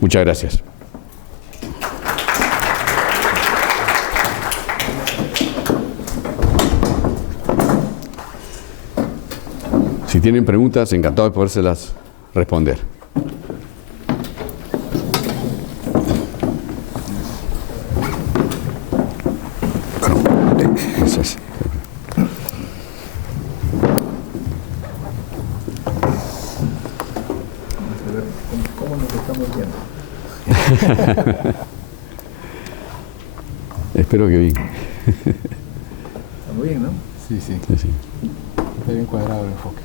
Muchas gracias. Si tienen preguntas, encantado de podérselas responder. Gracias. ¿Cómo nos estamos viendo? Espero que bien. Está muy bien, ¿no? Sí, sí. Sí, sí. Está bien cuadrado el enfoque.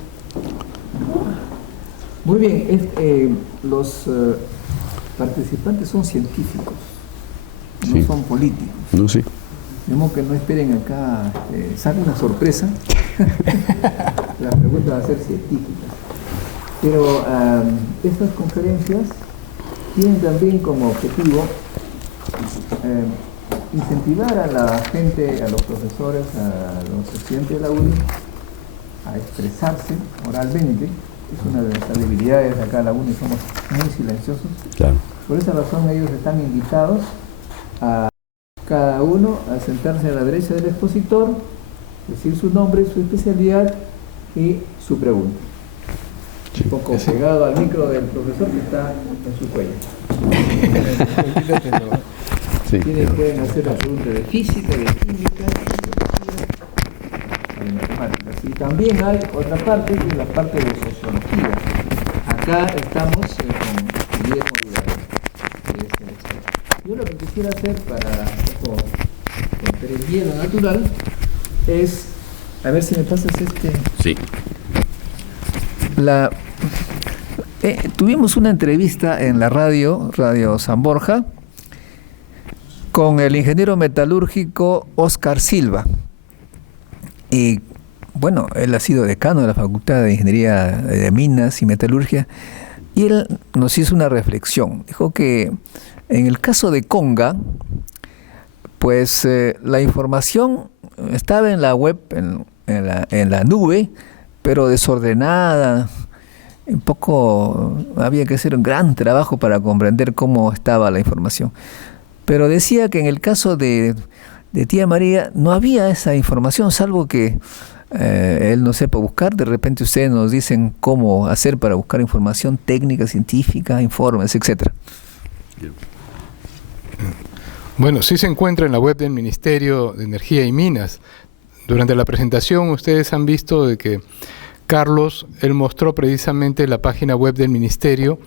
Muy bien. Los participantes son científicos, no Sí. son políticos. No, sí. De modo que no esperen acá, sale una sorpresa. Las preguntas van a ser científicas. Pero estas conferencias tienen también como objetivo incentivar a la gente, a los profesores, a los estudiantes de la UNI a expresarse oralmente. Es una de las debilidades de acá de la UNI, somos muy silenciosos. Claro. Por esa razón ellos están invitados a cada uno a sentarse a la derecha del expositor, decir su nombre, su especialidad y su pregunta. Sí. Un poco pegado al micro del profesor que está en su cuello. Sí. Pueden hacer la pregunta de física, de química, de matemáticas. Y también hay otra parte, que es la parte de sociología. Acá estamos con Guillermo Vidal, que es el experto. Yo lo que quisiera hacer para romper el hielo natural es, a ver si me pasas Sí. tuvimos una entrevista en la Radio San Borja, con el ingeniero metalúrgico Óscar Silva. Y bueno, él ha sido decano de la Facultad de Ingeniería de Minas y Metalurgia, y él nos hizo una reflexión. Dijo que en el caso de Conga, pues la información estaba en la web, en la nube, pero desordenada. Un poco había que hacer un gran trabajo para comprender cómo estaba la información. Pero decía que en el caso de Tía María no había esa información, salvo que él no sepa buscar. De repente ustedes nos dicen cómo hacer para buscar información técnica, científica, informes, etc. Bueno, sí se encuentra en la web del Ministerio de Energía y Minas. Durante la presentación ustedes han visto de que Carlos, él mostró precisamente la página web del Ministerio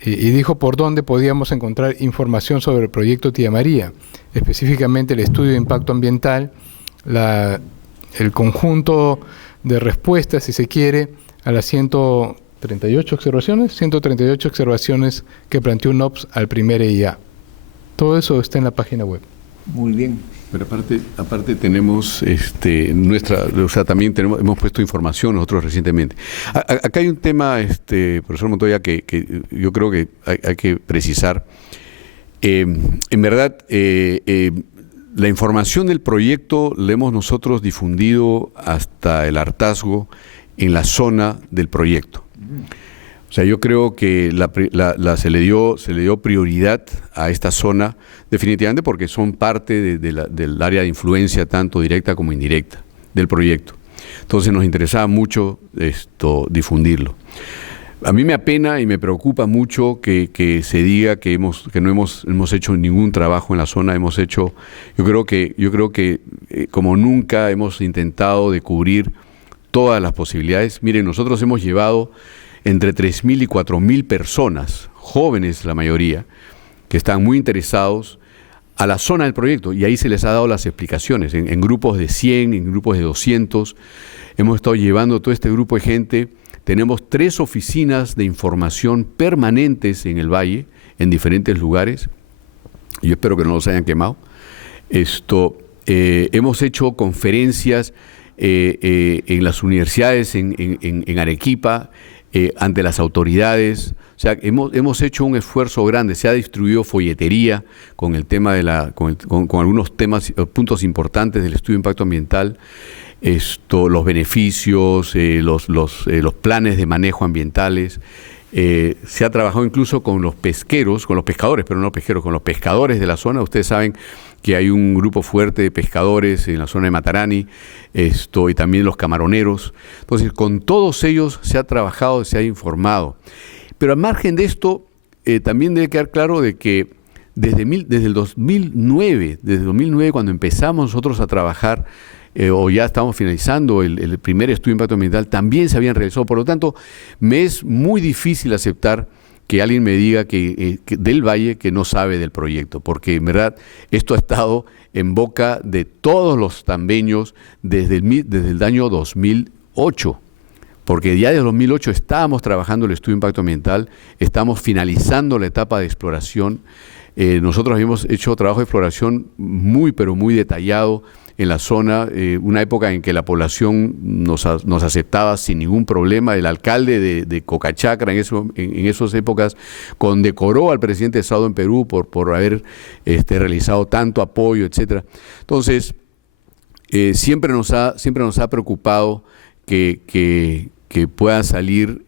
y dijo por dónde podíamos encontrar información sobre el proyecto Tía María, específicamente el estudio de impacto ambiental, el conjunto de respuestas, si se quiere, a las 138 observaciones que planteó UNOPS al primer EIA. Todo eso está en la página web. Muy bien. Pero aparte tenemos también hemos puesto información nosotros recientemente. Acá hay un tema, profesor Montoya, que yo creo que hay que precisar. En verdad, la información del proyecto la hemos nosotros difundido hasta el hartazgo en la zona del proyecto. O sea, yo creo que se le dio prioridad a esta zona, definitivamente porque son parte del área de influencia, tanto directa como indirecta, del proyecto. Entonces nos interesaba mucho difundirlo. A mí me apena y me preocupa mucho que se diga que no hemos hecho ningún trabajo en la zona. Yo creo que como nunca hemos intentado de cubrir todas las posibilidades. Miren, nosotros hemos llevado entre 3.000 y 4.000 personas, jóvenes la mayoría, que están muy interesados a la zona del proyecto, y ahí se les ha dado las explicaciones, en grupos de 100, en grupos de 200, hemos estado llevando todo este grupo de gente. Tenemos 3 oficinas de información permanentes en el Valle, en diferentes lugares, y yo espero que no los hayan quemado. Hemos hecho conferencias en las universidades, en Arequipa, ante las autoridades. O sea, hemos hecho un esfuerzo grande. Se ha distribuido folletería con el tema con algunos temas, puntos importantes del estudio de impacto ambiental, los beneficios, los planes de manejo ambientales, Se ha trabajado incluso con los pesqueros, con los pescadores, pero no pesqueros, con los pescadores de la zona. Ustedes saben que hay un grupo fuerte de pescadores en la zona de Matarani, y también los camaroneros. Entonces, con todos ellos se ha trabajado, se ha informado. Pero al margen de esto, también debe quedar claro de que desde el 2009, cuando empezamos nosotros a trabajar, o ya estamos finalizando el primer estudio de impacto ambiental, también se habían realizado. Por lo tanto, me es muy difícil aceptar que alguien me diga que del Valle que no sabe del proyecto, porque en verdad esto ha estado en boca de todos los tambeños desde el año 2008. Porque ya desde 2008 estábamos trabajando el estudio de impacto ambiental, estamos finalizando la etapa de exploración. Nosotros habíamos hecho trabajo de exploración muy, pero muy detallado en la zona, una época en que la población nos aceptaba sin ningún problema. El alcalde de Cocachacra en esas épocas condecoró al presidente de Estado en Perú por haber realizado tanto apoyo, etcétera. Entonces, siempre nos ha preocupado que puedan salir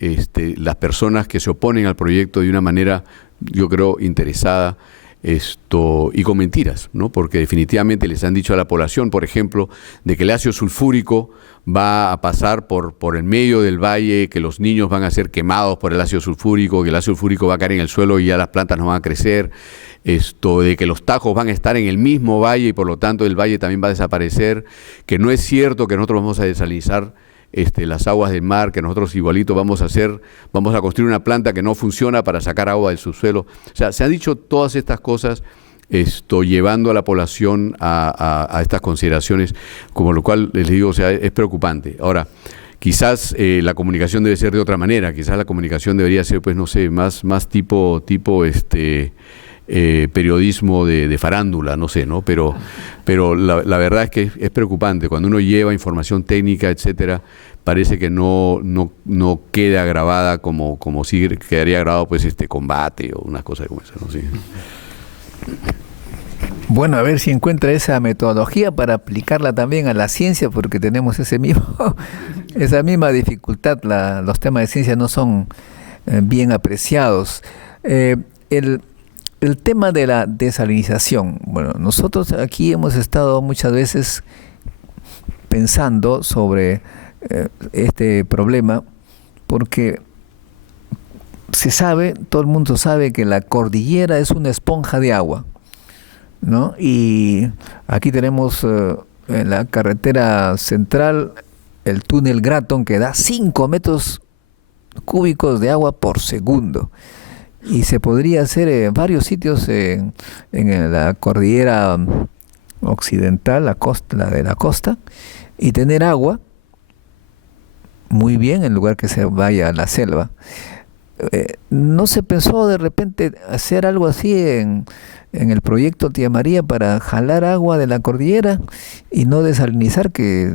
las personas que se oponen al proyecto de una manera, yo creo, interesada, y con mentiras, ¿no? Porque definitivamente les han dicho a la población, por ejemplo, de que el ácido sulfúrico va a pasar por el medio del valle, que los niños van a ser quemados por el ácido sulfúrico, que el ácido sulfúrico va a caer en el suelo y ya las plantas no van a crecer, de que los tajos van a estar en el mismo valle y por lo tanto el valle también va a desaparecer, que no es cierto que nosotros vamos a desalinizar las aguas del mar, que nosotros igualito vamos a construir una planta que no funciona para sacar agua del subsuelo. O sea, se han dicho todas estas cosas, llevando a la población a estas consideraciones, como lo cual les digo, o sea, es preocupante. Ahora, quizás la comunicación debe ser de otra manera, quizás la comunicación debería ser, pues no sé, más tipo periodismo de farándula, no sé, ¿no? Pero la verdad es que es preocupante. Cuando uno lleva información técnica, etcétera, parece que no queda grabada como si quedaría grabado pues combate o unas cosas como esas, ¿no? Sí. Bueno, a ver si encuentra esa metodología para aplicarla también a la ciencia, porque tenemos esa misma dificultad. Los temas de ciencia no son bien apreciados. El tema de la desalinización. Bueno, nosotros aquí hemos estado muchas veces pensando sobre este problema, porque todo el mundo sabe que la cordillera es una esponja de agua, ¿no? Y aquí tenemos en la carretera central el túnel Gratton, que da 5 metros cúbicos de agua por segundo. Y se podría hacer en varios sitios en la cordillera occidental, la de la costa, y tener agua muy bien en lugar que se vaya a la selva. ¿No se pensó de repente hacer algo así en el proyecto Tía María para jalar agua de la cordillera y no desalinizar, que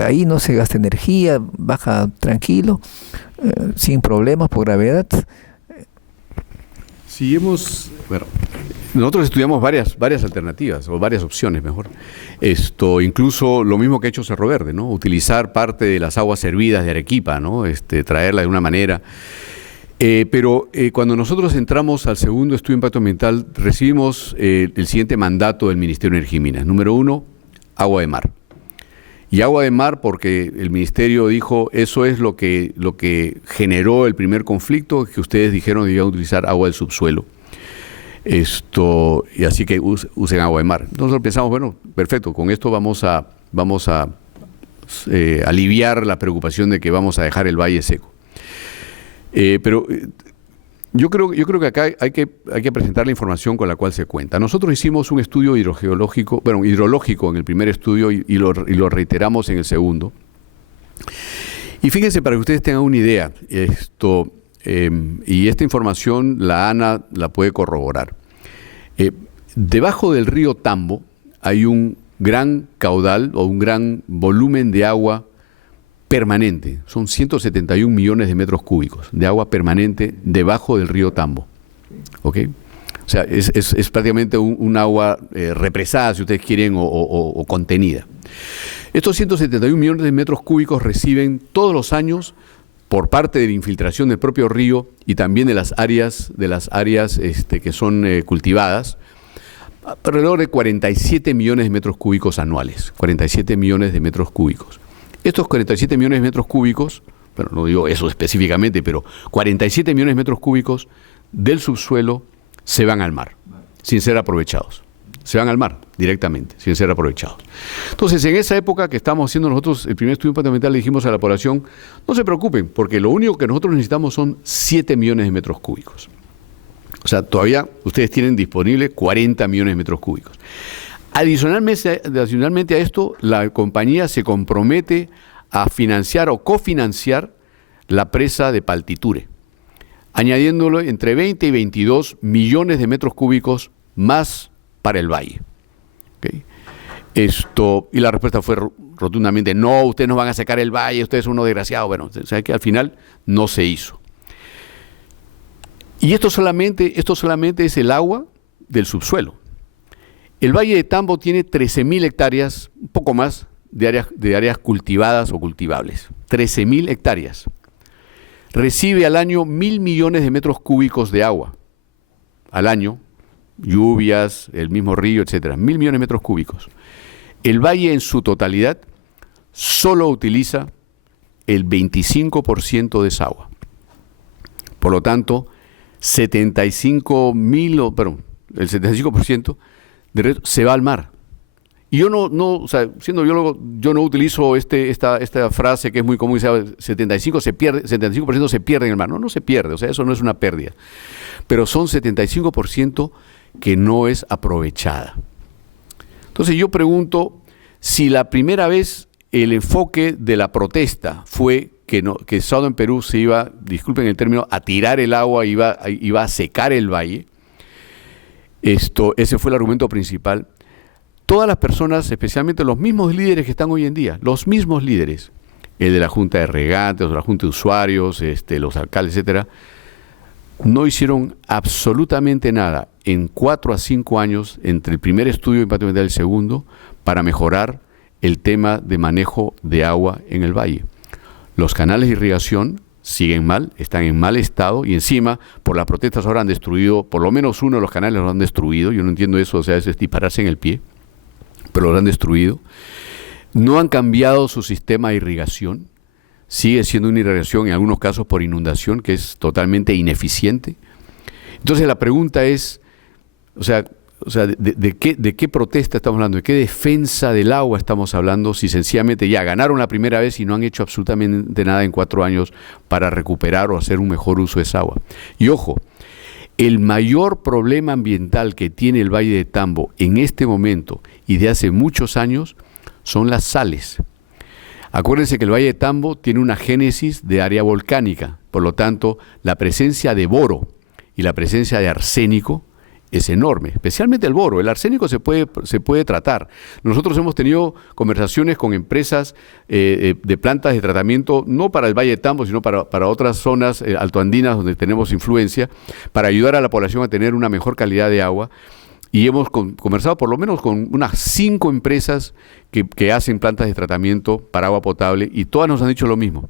ahí no se gasta energía, baja tranquilo, sin problemas por gravedad? Sí, nosotros estudiamos varias alternativas, o varias opciones, mejor. Incluso lo mismo que ha hecho Cerro Verde, ¿no? Utilizar parte de las aguas hervidas de Arequipa, ¿no? Traerla de una manera. Pero cuando nosotros entramos al segundo estudio de impacto ambiental, recibimos el siguiente mandato del Ministerio de Energía y Minas. Número 1, agua de mar. Y agua de mar porque el Ministerio dijo, eso es lo que generó el primer conflicto, que ustedes dijeron que iban a utilizar agua del subsuelo. Y así que usen agua de mar. Entonces pensamos, bueno, perfecto, con esto vamos a aliviar la preocupación de que vamos a dejar el valle seco. Pero yo creo que acá hay que presentar la información con la cual se cuenta. Nosotros hicimos un estudio hidrológico en el primer estudio y lo reiteramos en el segundo. Y fíjense, para que ustedes tengan una idea, y esta información la ANA la puede corroborar. Debajo del río Tambo hay un gran caudal o un gran volumen de agua permanente. Son 171 millones de metros cúbicos de agua permanente debajo del río Tambo. ¿Ok? O sea, es prácticamente un agua represada, si ustedes quieren, o contenida. Estos 171 millones de metros cúbicos reciben todos los años por parte de la infiltración del propio río y también de las áreas que son cultivadas, alrededor de 47 millones de metros cúbicos anuales, 47 millones de metros cúbicos. Estos 47 millones de metros cúbicos, bueno, no digo eso específicamente, pero 47 millones de metros cúbicos del subsuelo se van al mar, sin ser aprovechados. Se van al mar directamente, sin ser aprovechados. Entonces, en esa época que estábamos haciendo nosotros el primer estudio de impacto ambiental, le dijimos a la población, no se preocupen, porque lo único que nosotros necesitamos son 7 millones de metros cúbicos. O sea, todavía ustedes tienen disponible 40 millones de metros cúbicos. Adicionalmente a esto, la compañía se compromete a financiar o cofinanciar la presa de Paltiture, añadiéndolo entre 20 y 22 millones de metros cúbicos más para el valle. ¿Okay? Y la respuesta fue rotundamente, no, ustedes no van a secar el valle, ustedes son unos desgraciados. Bueno, ¿sabe qué? Al final no se hizo. Y esto solamente es el agua del subsuelo. El Valle de Tambo tiene 13.000 hectáreas, un poco más, de áreas cultivadas o cultivables. 13.000 hectáreas. Recibe al año 1.000 millones de metros cúbicos de agua. Al año, lluvias, el mismo río, etcétera. 1.000 millones de metros cúbicos. El valle en su totalidad solo utiliza el 25% de esa agua. Por lo tanto, el 75% de resto se va al mar. Y yo o sea, siendo biólogo, yo no utilizo esta frase que es muy común, dice 75% se pierde en el mar. No se pierde, o sea, eso no es una pérdida. Pero son 75% que no es aprovechada. Entonces yo pregunto, si la primera vez el enfoque de la protesta fue que Southern Perú se iba, disculpen el término, a tirar el agua, iba a secar el valle, ese fue el argumento principal. Todas las personas, especialmente los mismos líderes que están hoy en día, los mismos líderes, el de la Junta de Regantes, la Junta de Usuarios, los alcaldes, etcétera, no hicieron absolutamente nada en 4 a 5 años entre el primer estudio de impacto ambiental y el segundo para mejorar el tema de manejo de agua en el valle. Los canales de irrigación siguen mal, están en mal estado y encima por las protestas ahora han destruido, por lo menos uno de los canales los han destruido. Yo no entiendo eso, o sea, es dispararse en el pie, pero los han destruido. No han cambiado su sistema de irrigación, sigue siendo una irrigación en algunos casos por inundación que es totalmente ineficiente. Entonces la pregunta es, ¿de qué protesta estamos hablando? ¿De qué defensa del agua estamos hablando? Si sencillamente ya ganaron la primera vez y no han hecho absolutamente nada en 4 años para recuperar o hacer un mejor uso de esa agua. Y ojo, el mayor problema ambiental que tiene el Valle de Tambo en este momento y de hace muchos años son las sales. Acuérdense que el Valle de Tambo tiene una génesis de área volcánica, por lo tanto, la presencia de boro y la presencia de arsénico es enorme, especialmente el boro. El arsénico se puede tratar. Nosotros hemos tenido conversaciones con empresas de plantas de tratamiento, no para el Valle de Tambo, sino para otras zonas altoandinas donde tenemos influencia, para ayudar a la población a tener una mejor calidad de agua. Y hemos conversado por lo menos con unas 5 empresas que hacen plantas de tratamiento para agua potable y todas nos han dicho lo mismo.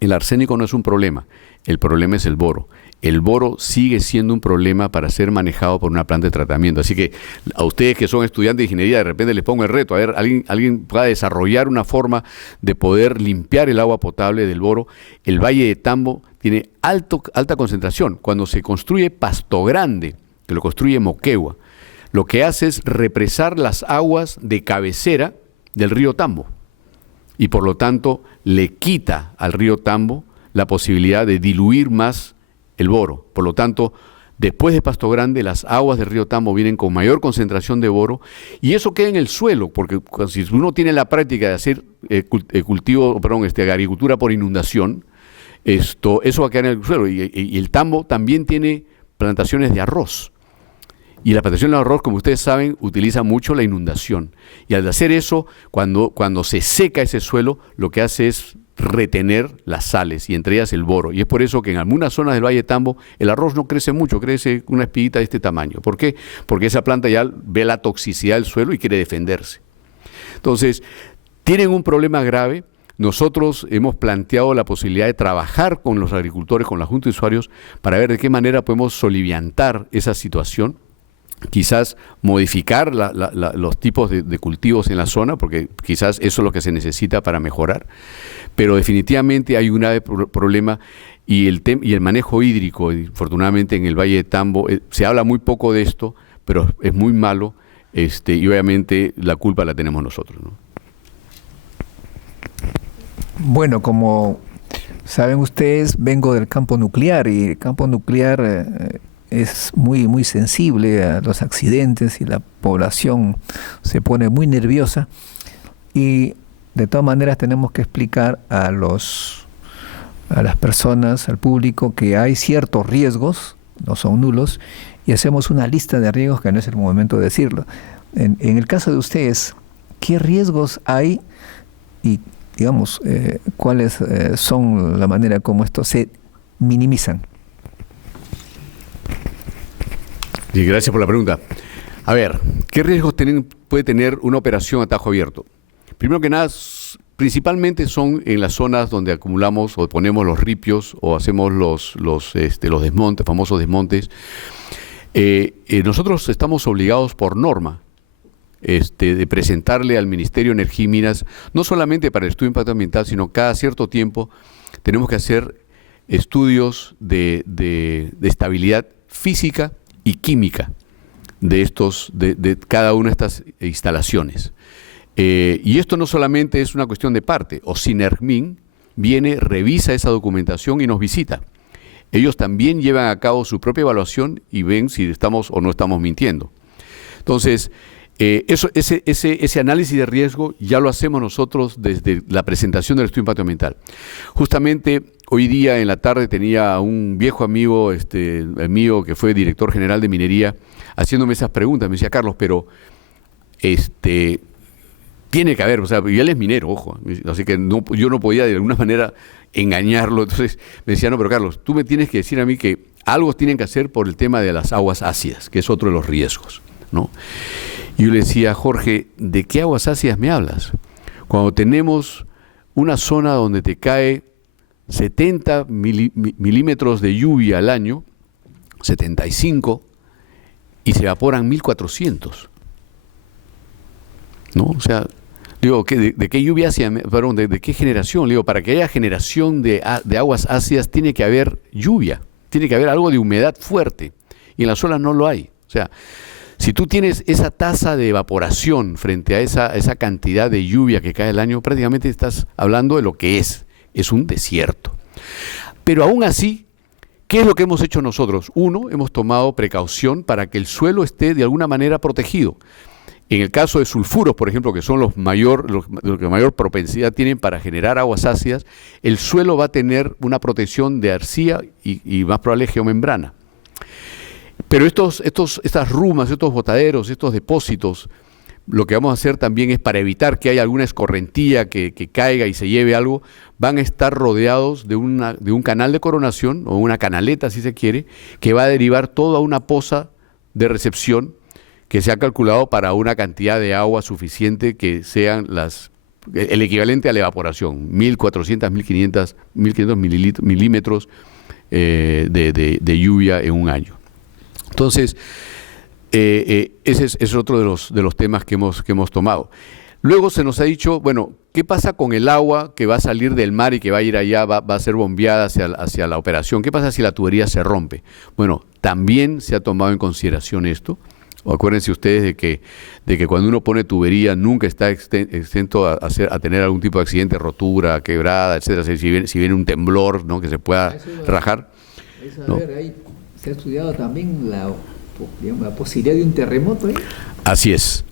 El arsénico no es un problema, el problema es el boro. El boro sigue siendo un problema para ser manejado por una planta de tratamiento. Así que a ustedes que son estudiantes de ingeniería, de repente les pongo el reto. A ver, alguien pueda desarrollar una forma de poder limpiar el agua potable del boro. El Valle de Tambo tiene alta concentración. Cuando se construye Pasto Grande, que lo construye Moquegua, lo que hace es represar las aguas de cabecera del río Tambo. Y por lo tanto le quita al río Tambo la posibilidad de diluir más el boro. Por lo tanto, después de Pasto Grande, las aguas del río Tambo vienen con mayor concentración de boro y eso queda en el suelo, porque si uno tiene la práctica de hacer agricultura por inundación, eso va a quedar en el suelo. Y el Tambo también tiene plantaciones de arroz. Y la plantación de arroz, como ustedes saben, utiliza mucho la inundación. Y al hacer eso, cuando se seca ese suelo, lo que hace es retener las sales, y entre ellas el boro. Y es por eso que en algunas zonas del Valle de Tambo el arroz no crece mucho, crece una espiguita de este tamaño. ¿Por qué? Porque esa planta ya ve la toxicidad del suelo y quiere defenderse. Entonces, tienen un problema grave. nosotros hemos planteado la posibilidad de trabajar con los agricultores, con la Junta de Usuarios, para ver de qué manera podemos soliviantar esa situación, quizás modificar los tipos de cultivos en la zona, porque quizás eso es lo que se necesita para mejorar, pero definitivamente hay un grave problema y el manejo hídrico, infortunadamente en el Valle de Tambo, se habla muy poco de esto, pero es muy malo, y obviamente la culpa la tenemos nosotros, ¿no? Bueno, como saben ustedes, vengo del campo nuclear y el campo nuclear es muy, muy sensible a los accidentes y la población se pone muy nerviosa y de todas maneras tenemos que explicar a las personas, al público, que hay ciertos riesgos, no son nulos, y hacemos una lista de riesgos que no es el momento de decirlo. En el caso de ustedes, ¿qué riesgos hay y digamos, cuáles son la manera como estos se minimizan? Sí, gracias por la pregunta. A ver, ¿qué riesgos puede tener una operación a tajo abierto? Primero que nada, principalmente son en las zonas donde acumulamos o ponemos los ripios o hacemos los desmontes, famosos desmontes. Nosotros estamos obligados por norma de presentarle al Ministerio de Energía y Minas, no solamente para el estudio de impacto ambiental, sino cada cierto tiempo tenemos que hacer estudios de estabilidad física y química de cada una de estas instalaciones. Y esto no solamente es una cuestión de parte, o Sinergmin viene, revisa esa documentación y nos visita. Ellos también llevan a cabo su propia evaluación y ven si estamos o no estamos mintiendo. Entonces, ese análisis de riesgo ya lo hacemos nosotros desde la presentación del estudio de impacto ambiental. Justamente hoy día en la tarde tenía a un viejo amigo mío que fue director general de minería haciéndome esas preguntas. Me decía, Carlos, pero tiene que haber, o sea, y él es minero, ojo, así que yo no podía de alguna manera engañarlo. Entonces me decía, no, pero Carlos, tú me tienes que decir a mí que algo tienen que hacer por el tema de las aguas ácidas, que es otro de los riesgos, ¿no? Y yo le decía, Jorge, ¿de qué aguas ácidas me hablas? Cuando tenemos una zona donde te cae 70 milímetros de lluvia al año, 75, y se evaporan 1400. ¿No? O sea, digo, ¿de qué lluvia ácida? Perdón, ¿de qué generación? Digo, para que haya generación de aguas ácidas tiene que haber lluvia, tiene que haber algo de humedad fuerte, y en la zona no lo hay. O sea, si tú tienes esa tasa de evaporación frente a esa cantidad de lluvia que cae al año, prácticamente estás hablando de lo que es un desierto. Pero aún así, ¿qué es lo que hemos hecho nosotros? Uno, hemos tomado precaución para que el suelo esté de alguna manera protegido. En el caso de sulfuros, por ejemplo, que son los que mayor propensidad tienen para generar aguas ácidas, el suelo va a tener una protección de arcilla y más probable geomembrana. Pero estas rumas, estos botaderos, estos depósitos, lo que vamos a hacer también es para evitar que haya alguna escorrentía que caiga y se lleve algo, van a estar rodeados de un canal de coronación o una canaleta, si se quiere, que va a derivar toda una poza de recepción que se ha calculado para una cantidad de agua suficiente que sean el equivalente a la evaporación, 1.400, 1.500 milímetros de lluvia en un año. Entonces, ese es otro de los temas que hemos tomado. Luego se nos ha dicho, bueno, ¿qué pasa con el agua que va a salir del mar y que va a ir allá, va a ser bombeada hacia la operación? ¿Qué pasa si la tubería se rompe? Bueno, también se ha tomado en consideración esto. Acuérdense ustedes de que cuando uno pone tubería nunca está exento a tener algún tipo de accidente, rotura, quebrada, etcétera. Si viene un temblor, ¿no?, que se pueda rajar. ¿No? Ahí se ha estudiado también la posibilidad de un terremoto, ¿eh? Así es.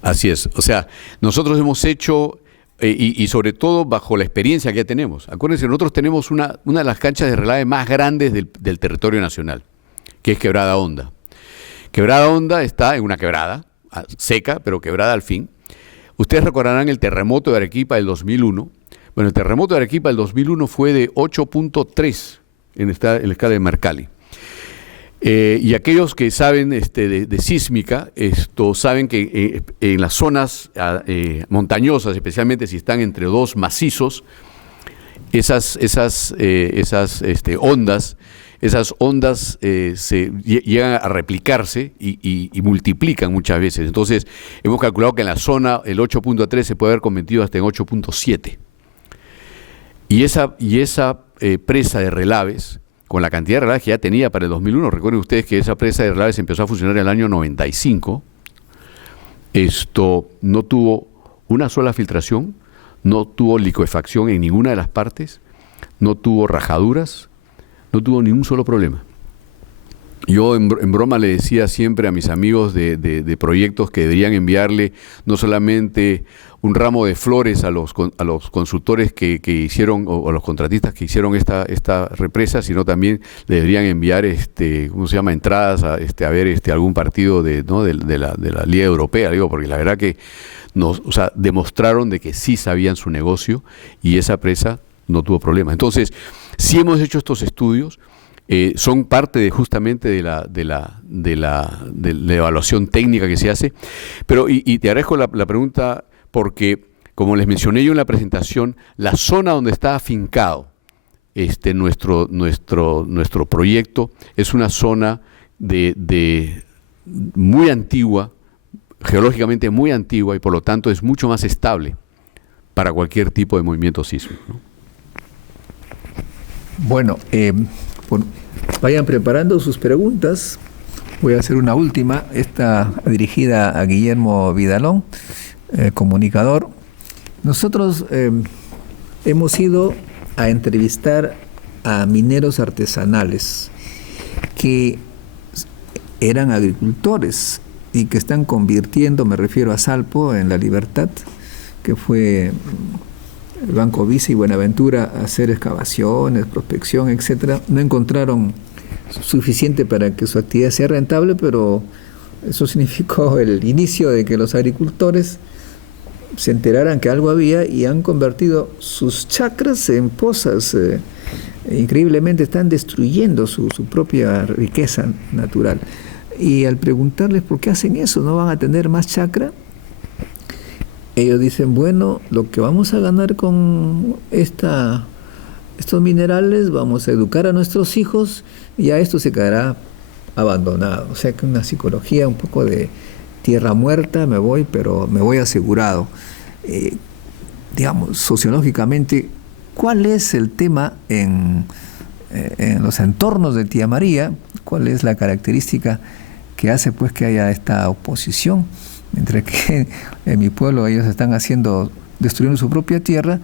O sea, nosotros hemos hecho, y sobre todo bajo la experiencia que ya tenemos. Acuérdense, nosotros tenemos una de las canchas de relave más grandes del territorio nacional, que es Quebrada Honda. Quebrada Honda está en una quebrada, seca, pero quebrada al fin. Ustedes recordarán el terremoto de Arequipa del 2001. Bueno, el terremoto de Arequipa del 2001 fue de 8.3 en la escala de Mercalli. Y aquellos que saben de sísmica, saben que en las zonas montañosas, especialmente si están entre dos macizos, esas ondas llegan a replicarse y multiplican muchas veces. Entonces, hemos calculado que en la zona el 8.3 se puede haber convertido hasta en 8.7. Y esa presa de relaves, con la cantidad de relaves que ya tenía para el 2001, recuerden ustedes que esa presa de relaves empezó a funcionar en el año 95, no tuvo una sola filtración, no tuvo liquefacción en ninguna de las partes, no tuvo rajaduras, no tuvo ningún solo problema. Yo en broma le decía siempre a mis amigos de proyectos que deberían enviarle no solamente un ramo de flores a los consultores que hicieron, o a los contratistas que hicieron esta represa, sino también le deberían enviar entradas a ver algún partido de la Liga Europea, digo, porque la verdad que demostraron de que sí sabían su negocio y esa presa no tuvo problema. Entonces, sí hemos hecho estos estudios. Son parte justamente de la evaluación técnica que se hace, pero y te agradezco la pregunta, porque como les mencioné yo en la presentación, la zona donde está afincado nuestro proyecto es una zona de muy antigua, geológicamente muy antigua, y por lo tanto es mucho más estable para cualquier tipo de movimiento sísmico, ¿no? Bueno, vayan preparando sus preguntas. Voy a hacer una última, esta dirigida a Guillermo Vidalón, comunicador. Nosotros hemos ido a entrevistar a mineros artesanales que eran agricultores y que están convirtiendo, me refiero a Salpo, en La Libertad, que fue el Banco Vice y Buenaventura, a hacer excavaciones, prospección, etcétera. No encontraron suficiente para que su actividad sea rentable, pero eso significó el inicio de que los agricultores se enteraran que algo había y han convertido sus chacras en pozas. Increíblemente están destruyendo su propia riqueza natural. Y al preguntarles por qué hacen eso, ¿no van a tener más chacra? Ellos dicen, bueno, lo que vamos a ganar con estos minerales, vamos a educar a nuestros hijos y a esto se quedará abandonado. O sea que una psicología un poco de tierra muerta, me voy, pero me voy asegurado. Digamos, sociológicamente, ¿cuál es el tema en los entornos de Tía María? ¿Cuál es la característica que hace pues que haya esta oposición? Mientras que en mi pueblo ellos están destruyendo su propia tierra,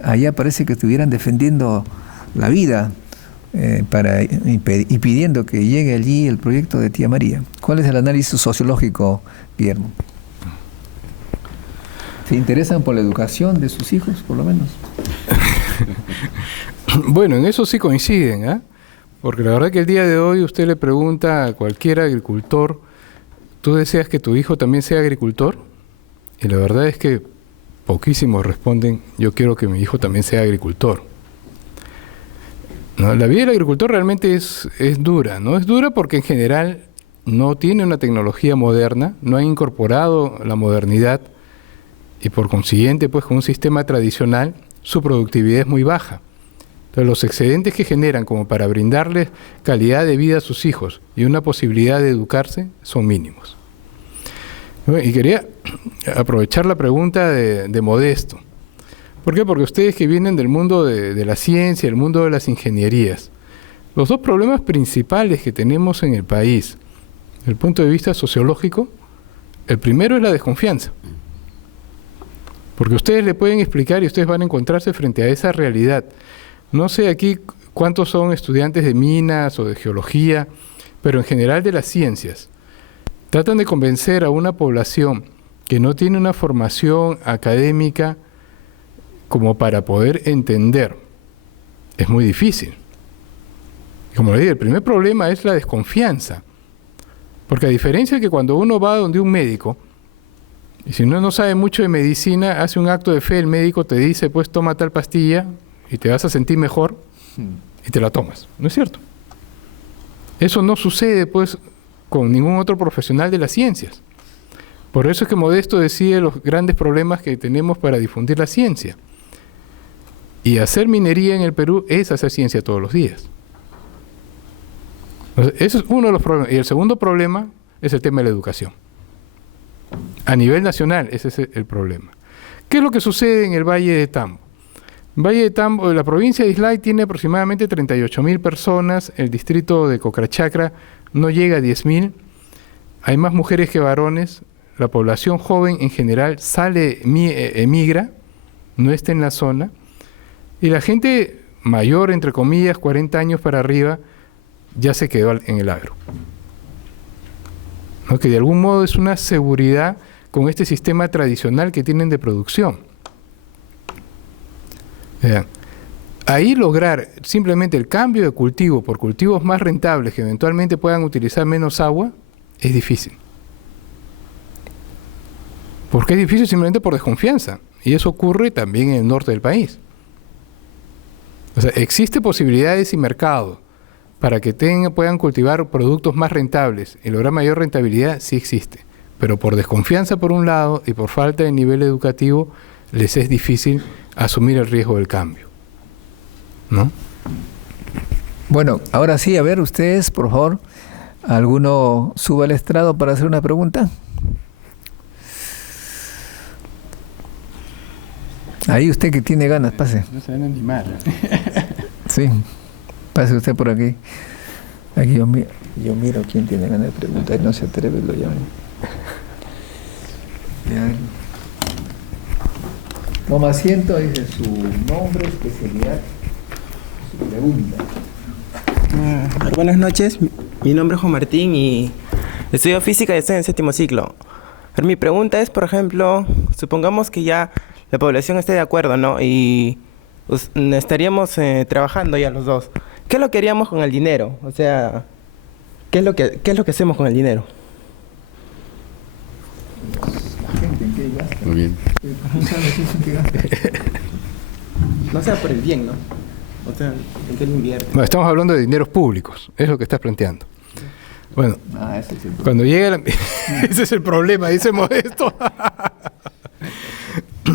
allá parece que estuvieran defendiendo la vida y pidiendo que llegue allí el proyecto de Tía María. ¿Cuál es el análisis sociológico, Guillermo? ¿Se interesan por la educación de sus hijos, por lo menos? Bueno, en eso sí coinciden, ¿eh? Porque la verdad que el día de hoy usted le pregunta a cualquier agricultor, ¿tú deseas que tu hijo también sea agricultor? Y la verdad es que poquísimos responden, yo quiero que mi hijo también sea agricultor. ¿No? La vida del agricultor realmente es dura, ¿no? Es dura porque en general no tiene una tecnología moderna, no ha incorporado la modernidad y por consiguiente, pues con un sistema tradicional, su productividad es muy baja. Entonces, los excedentes que generan como para brindarles calidad de vida a sus hijos y una posibilidad de educarse son mínimos. Y quería aprovechar la pregunta de Modesto. ¿Por qué? Porque ustedes que vienen del mundo de la ciencia, el mundo de las ingenierías, los dos problemas principales que tenemos en el país, desde el punto de vista sociológico, el primero es la desconfianza. Porque ustedes le pueden explicar y ustedes van a encontrarse frente a esa realidad. No sé aquí cuántos son estudiantes de minas o de geología, pero en general de las ciencias. Tratan de convencer a una población que no tiene una formación académica como para poder entender. Es muy difícil. Como le dije, el primer problema es la desconfianza. Porque a diferencia de que cuando uno va donde un médico, y si uno no sabe mucho de medicina, hace un acto de fe, el médico te dice, pues toma tal pastilla y te vas a sentir mejor y te la tomas. ¿No es cierto? Eso no sucede pues con ningún otro profesional de las ciencias. Por eso es que Modesto decide los grandes problemas que tenemos para difundir la ciencia. Y hacer minería en el Perú es hacer ciencia todos los días. Entonces, ese es uno de los problemas. Y el segundo problema es el tema de la educación. A nivel nacional, ese es el problema. ¿Qué es lo que sucede en el Valle de Tambo? Valle de Tambo, la provincia de Islay tiene aproximadamente 38.000 personas, el distrito de Cocrachacra no llega a 10.000, hay más mujeres que varones, la población joven en general emigra, no está en la zona, y la gente mayor, entre comillas, 40 años para arriba, ya se quedó en el agro. ¿No? Que de algún modo es una seguridad con este sistema tradicional que tienen de producción. Ahí lograr simplemente el cambio de cultivo por cultivos más rentables que eventualmente puedan utilizar menos agua es difícil. ¿Por qué es difícil? Simplemente por desconfianza. Y eso ocurre también en el norte del país. O sea, existen posibilidades y mercados para que puedan cultivar productos más rentables y lograr mayor rentabilidad, sí existe. Pero por desconfianza por un lado y por falta de nivel educativo, les es difícil asumir el riesgo del cambio, ¿no? Bueno, ahora sí, a ver, ustedes, por favor, ¿alguno suba al estrado para hacer una pregunta? Ahí usted que tiene ganas, pase. No se van a animar. Sí, pase usted por aquí. Aquí yo miro quién tiene ganas de preguntar y no se atreve, lo llamo. Toma asiento, dice su nombre, especialidad, su pregunta. Buenas noches, mi nombre es Juan Martín y estudio física y estoy en el 7º ciclo. Pero mi pregunta es, por ejemplo, supongamos que ya la población esté de acuerdo, ¿no? Y estaríamos trabajando ya los dos. ¿Qué es lo que haríamos con el dinero? O sea, ¿qué es lo que hacemos con el dinero? La gente en qué gasta. Muy bien. No sea por el bien, ¿no? O sea, ¿en qué lo invierte? Bueno, estamos hablando de dineros públicos, es lo que estás planteando. Bueno, Ese es el problema. cuando llega ese es el problema, dice Modesto.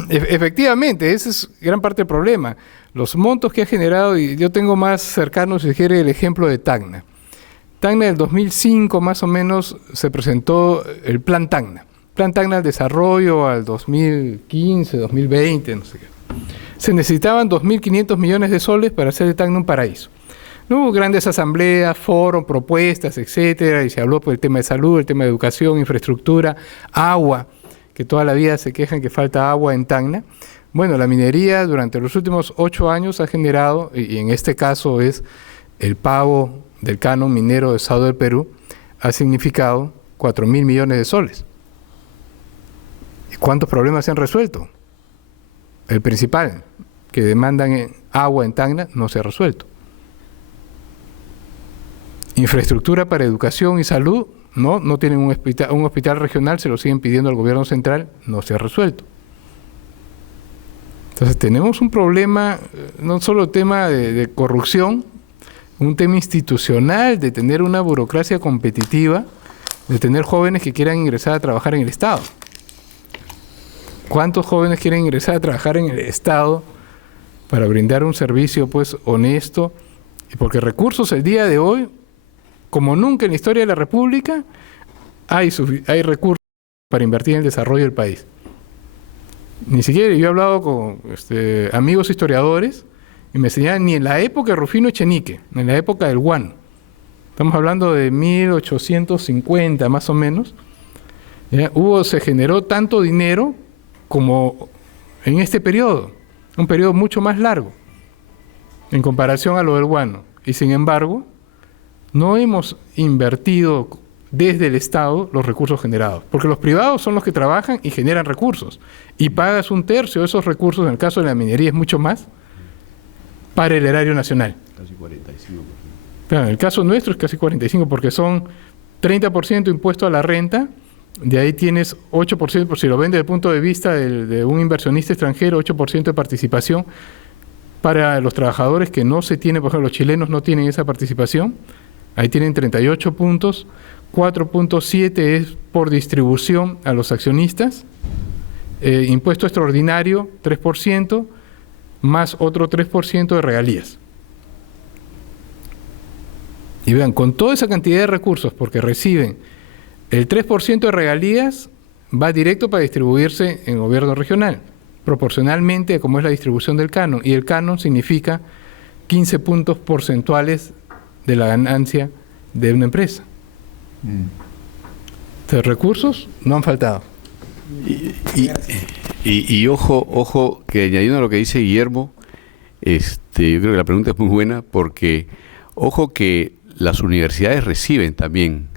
Efectivamente, ese es gran parte del problema. Los montos que ha generado, y yo tengo más cercano, si quiere, el ejemplo de Tacna. Tacna del 2005 más o menos se presentó el Plan Tacna. Plan Tacna al desarrollo al 2015, 2020, no sé qué. Se necesitaban 2.500 millones de soles para hacer de Tacna un paraíso. No hubo grandes asambleas, foros, propuestas, etcétera, y se habló por el tema de salud, el tema de educación, infraestructura, agua, que toda la vida se quejan que falta agua en Tacna. Bueno, la minería durante los últimos 8 años ha generado, y en este caso es el pago del canon minero del Estado del Perú, ha significado 4.000 millones de soles. ¿Y cuántos problemas se han resuelto? El principal, que demandan agua en Tacna, no se ha resuelto. Infraestructura para educación y salud, no tienen un hospital regional, se lo siguen pidiendo al gobierno central, no se ha resuelto. Entonces tenemos un problema, no solo tema de corrupción, un tema institucional, de tener una burocracia competitiva, de tener jóvenes que quieran ingresar a trabajar en el Estado. ¿Cuántos jóvenes quieren ingresar a trabajar en el Estado para brindar un servicio pues honesto? Porque recursos el día de hoy, como nunca en la historia de la República, hay recursos para invertir en el desarrollo del país. Ni siquiera yo he hablado con amigos historiadores y me señalan ni en la época de Rufino Echenique, en la época del Guano. Estamos hablando de 1850 más o menos. Se generó tanto dinero como en este periodo, un periodo mucho más largo en comparación a lo del Guano. Y sin embargo, no hemos invertido desde el Estado los recursos generados, porque los privados son los que trabajan y generan recursos, y pagas 1/3 de esos recursos, en el caso de la minería es mucho más, para el erario nacional. Casi 45%. Claro, en el caso nuestro es casi 45%, porque son 30% impuesto a la renta, de ahí tienes 8%, por si lo ven desde el punto de vista de un inversionista extranjero, 8% de participación para los trabajadores que no se tienen, por ejemplo, los chilenos no tienen esa participación, ahí tienen 38 puntos, 4.7 es por distribución a los accionistas, impuesto extraordinario 3%, más otro 3% de regalías. Y vean, con toda esa cantidad de recursos, porque reciben el 3% de regalías, va directo para distribuirse en gobierno regional, proporcionalmente a cómo es la distribución del canon. Y el canon significa 15 puntos porcentuales de la ganancia de una empresa. Entonces, recursos no han faltado. Y ojo, que añadiendo a lo que dice Guillermo, yo creo que la pregunta es muy buena, porque ojo que las universidades reciben también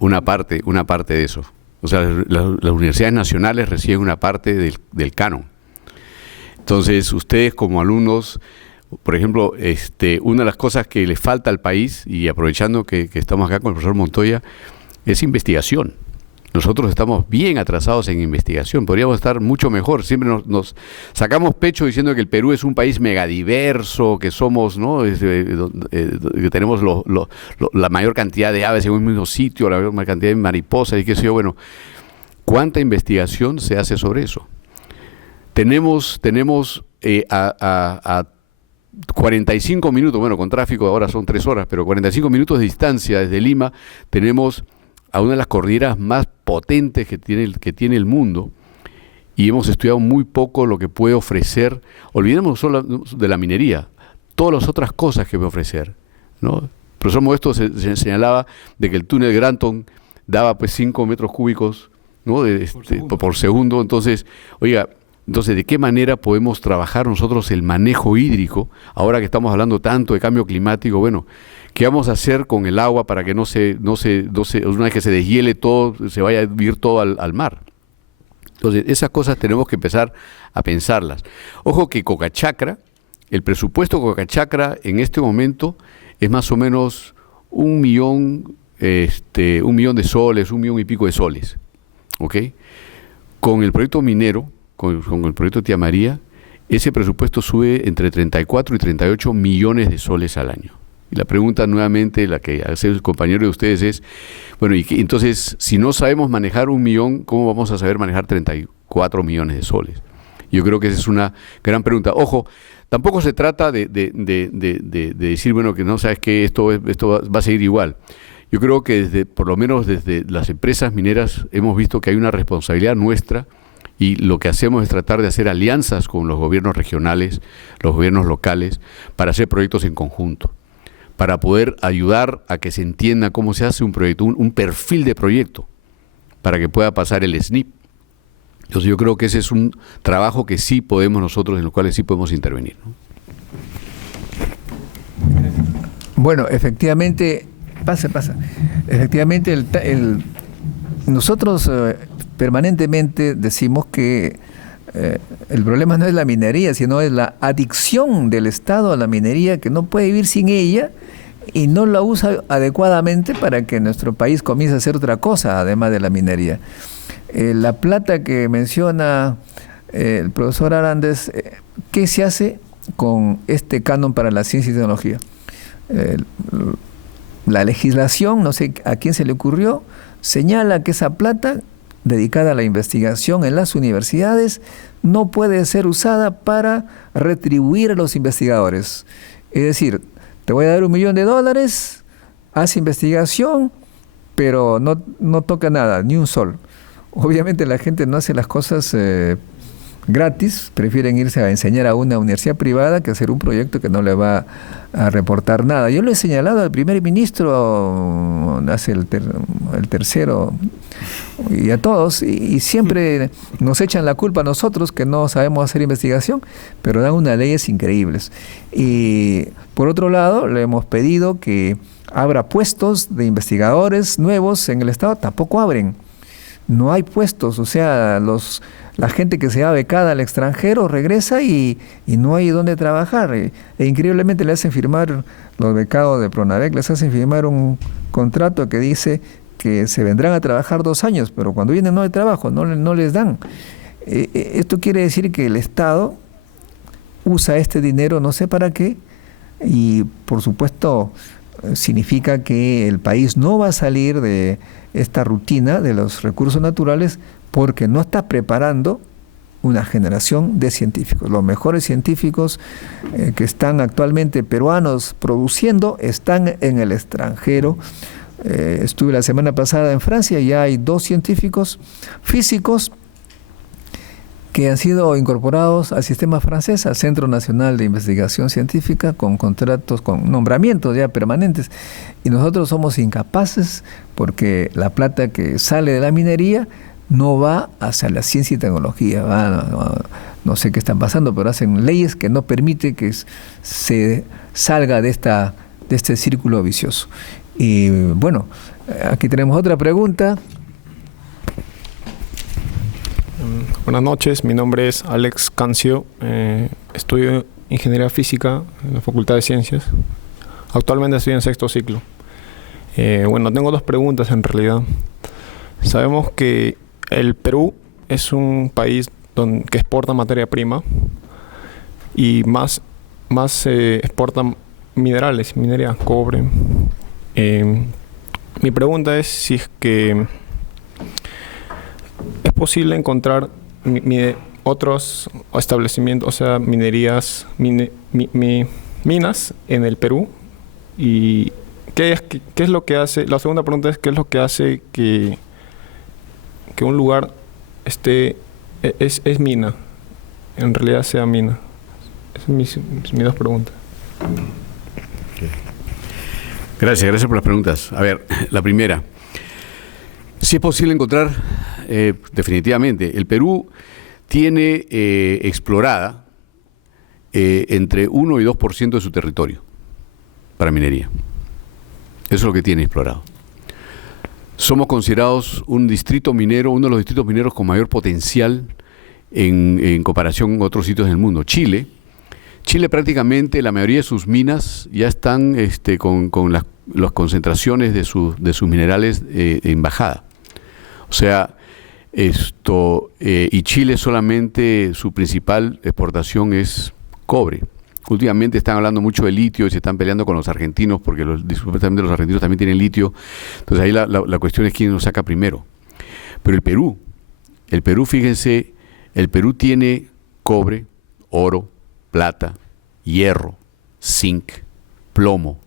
una parte de eso. O sea, las universidades nacionales reciben una parte del canon. Entonces, ustedes como alumnos, por ejemplo, una de las cosas que le falta al país, y aprovechando que estamos acá con el profesor Montoya, es investigación. Nosotros estamos bien atrasados en investigación, podríamos estar mucho mejor. Siempre nos sacamos pecho diciendo que el Perú es un país megadiverso, que somos, ¿no? Que tenemos la mayor cantidad de aves en un mismo sitio, la mayor cantidad de mariposas y qué sé yo. Bueno, ¿cuánta investigación se hace sobre eso? Tenemos a 45 minutos, bueno, con tráfico ahora son 3 horas, pero 45 minutos de distancia desde Lima tenemos a una de las cordilleras más potentes que tiene el mundo, y hemos estudiado muy poco lo que puede ofrecer. Olvidemos solo de la minería, todas las otras cosas que puede ofrecer, ¿no? El profesor Modesto se señalaba de que el túnel Granton daba pues 5 metros cúbicos, ¿no? por segundo. Entonces, oiga, ¿de qué manera podemos trabajar nosotros el manejo hídrico? Ahora que estamos hablando tanto de cambio climático, bueno, ¿qué vamos a hacer con el agua para que no se una vez que se deshiele todo, se vaya a ir todo al mar? Entonces, esas cosas tenemos que empezar a pensarlas. Ojo que Cocachacra, el presupuesto de Cocachacra en este momento es más o menos 1 millón de soles, 1 millón y pico de soles, ¿ok? Con el proyecto minero, con el proyecto Tía María, ese presupuesto sube entre 34 y 38 millones de soles al año. Y la pregunta nuevamente, la que hace el compañero de ustedes es, bueno, entonces, si no sabemos manejar 1 millón, ¿cómo vamos a saber manejar 34 millones de soles? Yo creo que esa es una gran pregunta. Ojo, tampoco se trata de decir, bueno, que no sabes que esto va a seguir igual. Yo creo que por lo menos desde las empresas mineras hemos visto que hay una responsabilidad nuestra, y lo que hacemos es tratar de hacer alianzas con los gobiernos regionales, los gobiernos locales, para hacer proyectos en conjunto, para poder ayudar a que se entienda cómo se hace un proyecto, un perfil de proyecto, para que pueda pasar el SNIP. Entonces yo creo que ese es un trabajo que sí podemos nosotros, en los cuales sí podemos intervenir, ¿no? Bueno, efectivamente, pasa. Efectivamente, nosotros permanentemente decimos que el problema no es la minería, sino es la adicción del Estado a la minería, que no puede vivir sin ella y no la usa adecuadamente para que nuestro país comience a hacer otra cosa, además de la minería. La plata que menciona el profesor Arandes, ¿qué se hace con este canon para la ciencia y tecnología? La legislación, no sé a quién se le ocurrió, señala que esa plata dedicada a la investigación en las universidades no puede ser usada para retribuir a los investigadores. Es decir, te voy a dar $1 millón, haz investigación, pero no toca nada, ni un sol. Obviamente la gente no hace las cosas gratis, prefieren irse a enseñar a una universidad privada que hacer un proyecto que no le va a reportar nada. Yo lo he señalado al primer ministro, hace el tercero, y a todos, y siempre nos echan la culpa a nosotros que no sabemos hacer investigación, pero dan unas leyes increíbles. Y por otro lado, le hemos pedido que abra puestos de investigadores nuevos en el Estado, tampoco abren. No hay puestos, o sea, la gente que se va becada al extranjero regresa y no hay dónde trabajar. E increíblemente le hacen firmar, los becados de Pronavec, les hacen firmar un contrato que dice que se vendrán a trabajar 2 años, pero cuando vienen no hay trabajo, no les dan. Esto quiere decir que el Estado usa este dinero no sé para qué, y por supuesto significa que el país no va a salir de esta rutina de los recursos naturales porque no está preparando una generación de científicos. Los mejores científicos que están actualmente peruanos produciendo están en el extranjero. Estuve la semana pasada en Francia y ya hay 2 científicos físicos que han sido incorporados al sistema francés, al Centro Nacional de Investigación Científica, con contratos, con nombramientos ya permanentes. Y nosotros somos incapaces porque la plata que sale de la minería no va hacia la ciencia y tecnología. No sé qué están pasando, pero hacen leyes que no permiten que se salga de este círculo vicioso. Y bueno, aquí tenemos otra pregunta. Buenas noches, mi nombre es Alex Cancio, estudio Ingeniería Física en la Facultad de Ciencias. Actualmente estoy en 6º ciclo. Bueno, tengo 2 preguntas en realidad. Sabemos que el Perú es un país que exporta materia prima y más exporta minerales, minería, cobre. Mi pregunta es si es que es posible encontrar otros establecimientos, o sea, minerías, minas en el Perú. ¿Y qué es lo que hace? La segunda pregunta es: ¿qué es lo que hace que un lugar es mina, en realidad sea mina? Esas son mis 2 preguntas. Gracias por las preguntas. A ver, la primera. Si es posible encontrar, definitivamente. El Perú tiene explorada entre 1 y 2% de su territorio para minería. Eso es lo que tiene explorado. Somos considerados un distrito minero, uno de los distritos mineros con mayor potencial en comparación con otros sitios del mundo. Chile prácticamente la mayoría de sus minas ya están con las concentraciones de sus minerales en bajada. O sea, y Chile solamente su principal exportación es cobre. Últimamente están hablando mucho de litio y se están peleando con los argentinos porque supuestamente los argentinos también tienen litio. Entonces ahí la cuestión es quién nos saca primero. Pero el Perú, fíjense, el Perú tiene cobre, oro, plata, hierro, zinc, plomo.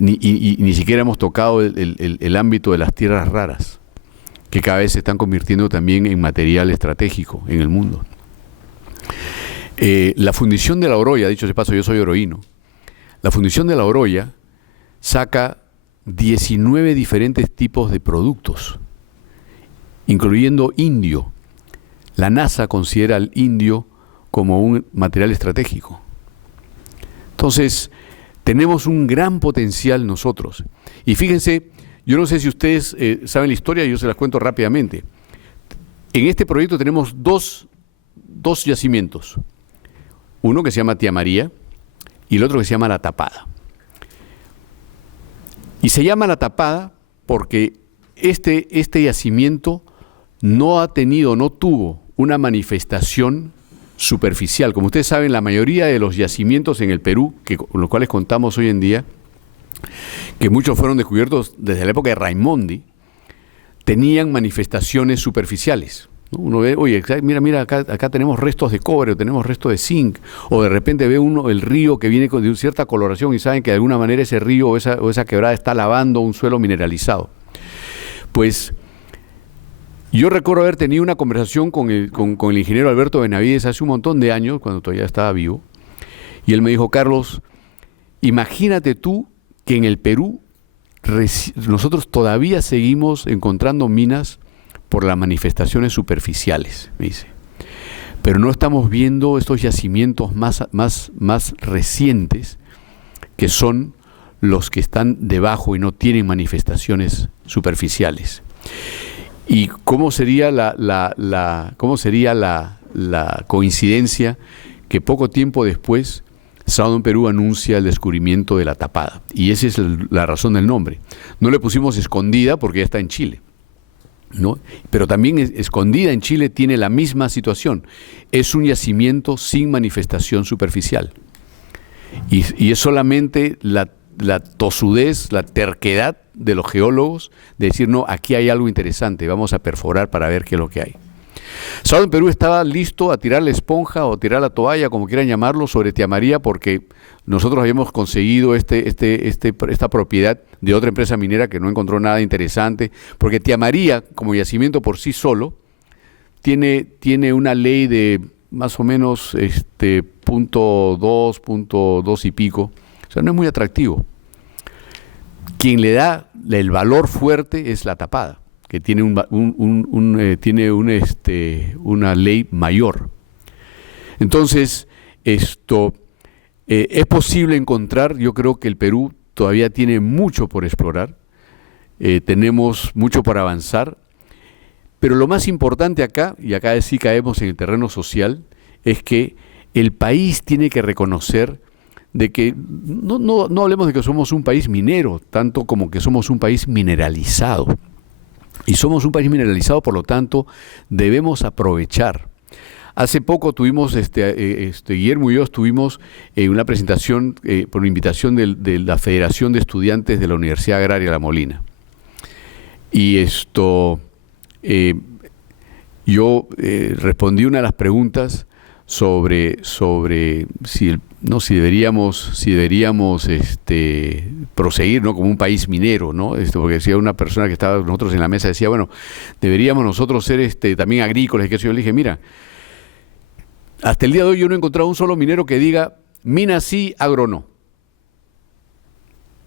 Ni siquiera hemos tocado el ámbito de las tierras raras, que cada vez se están convirtiendo también en material estratégico en el mundo. La fundición de La Oroya, dicho de paso, yo soy oroíno. La fundición de La Oroya saca 19 diferentes tipos de productos, incluyendo indio. La NASA considera al indio como un material estratégico. Entonces, tenemos un gran potencial nosotros. Y fíjense, yo no sé si ustedes saben la historia, yo se las cuento rápidamente. En este proyecto tenemos dos yacimientos. Uno que se llama Tía María y el otro que se llama La Tapada. Y se llama La Tapada porque este yacimiento no tuvo una manifestación superficial. Como ustedes saben, la mayoría de los yacimientos en el Perú, con los cuales contamos hoy en día, que muchos fueron descubiertos desde la época de Raimondi, tenían manifestaciones superficiales. Uno ve, oye, mira, acá tenemos restos de cobre, o tenemos restos de zinc, o de repente ve uno el río que viene de cierta coloración y saben que de alguna manera ese río o esa quebrada está lavando un suelo mineralizado. Pues yo recuerdo haber tenido una conversación con el ingeniero Alberto Benavides hace un montón de años, cuando todavía estaba vivo, y él me dijo: Carlos, imagínate tú que en el Perú nosotros todavía seguimos encontrando minas por las manifestaciones superficiales, me dice. Pero no estamos viendo estos yacimientos más recientes, que son los que están debajo y no tienen manifestaciones superficiales. ¿Y cómo sería la coincidencia que poco tiempo después Southern Perú anuncia el descubrimiento de La Tapada? Y esa es la razón del nombre. No le pusimos Escondida porque ya está en Chile, ¿no? Pero también Escondida en Chile tiene la misma situación. Es un yacimiento sin manifestación superficial. Y es solamente la tosudez, la terquedad de los geólogos de decir: no, aquí hay algo interesante, vamos a perforar para ver qué es lo que hay. Sábado en Perú estaba listo a tirar la esponja o tirar la toalla, como quieran llamarlo, sobre Tía María, porque nosotros habíamos conseguido esta propiedad de otra empresa minera que no encontró nada interesante, porque Tía María, como yacimiento por sí solo, tiene una ley de más o menos .2 y pico, o sea, no es muy atractivo. Quien le da el valor fuerte es la Tapada, que tiene una ley mayor. Entonces, es posible encontrar, yo creo que el Perú todavía tiene mucho por explorar, tenemos mucho por avanzar, pero lo más importante acá, y acá sí caemos en el terreno social, es que el país tiene que reconocer de que no hablemos de que somos un país minero, tanto como que somos un país mineralizado. Y somos un país mineralizado, por lo tanto, debemos aprovechar. Hace poco tuvimos, Guillermo y yo estuvimos en una presentación por invitación de la Federación de Estudiantes de la Universidad Agraria La Molina. Y yo respondí una de las preguntas sobre si deberíamos proseguir, ¿no?, como un país minero, ¿no? Porque decía una persona que estaba nosotros en la mesa, decía, bueno, deberíamos nosotros ser también agrícolas, y que eso. Yo le dije, mira, hasta el día de hoy yo no he encontrado un solo minero que diga mina sí, agro no.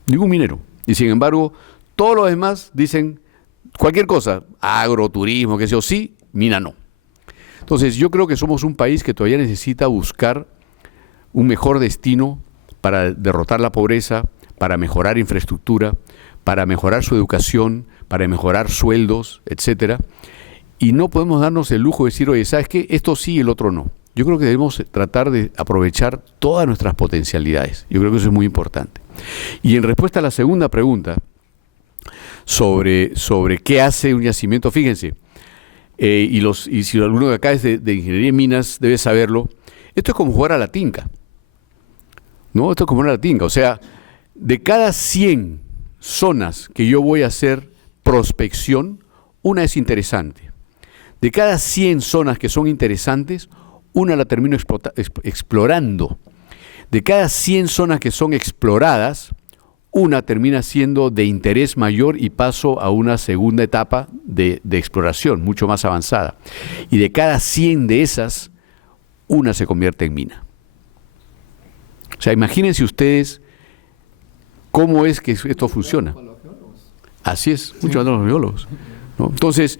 Ningún minero. Y sin embargo, todos los demás dicen cualquier cosa, agroturismo, que sea, sí, mina no. Entonces, yo creo que somos un país que todavía necesita buscar un mejor destino para derrotar la pobreza, para mejorar infraestructura, para mejorar su educación, para mejorar sueldos, etcétera. Y no podemos darnos el lujo de decir, oye, ¿sabes qué? Esto sí, el otro no. Yo creo que debemos tratar de aprovechar todas nuestras potencialidades. Yo creo que eso es muy importante. Y en respuesta a la segunda pregunta, sobre qué hace un yacimiento, fíjense, y si alguno de acá es de ingeniería en minas, debe saberlo, esto es como jugar a la tinca, ¿no? Esto es como jugar a la tinca, o sea, de cada 100 zonas que yo voy a hacer prospección, una es interesante. De cada 100 zonas que son interesantes, una la termino explorando. De cada 100 zonas que son exploradas, una termina siendo de interés mayor y paso a una segunda etapa de exploración, mucho más avanzada. Y de cada 100 de esas, una se convierte en mina. O sea, imagínense ustedes cómo es que esto funciona. Así es, mucho más de los biólogos, ¿no? Entonces,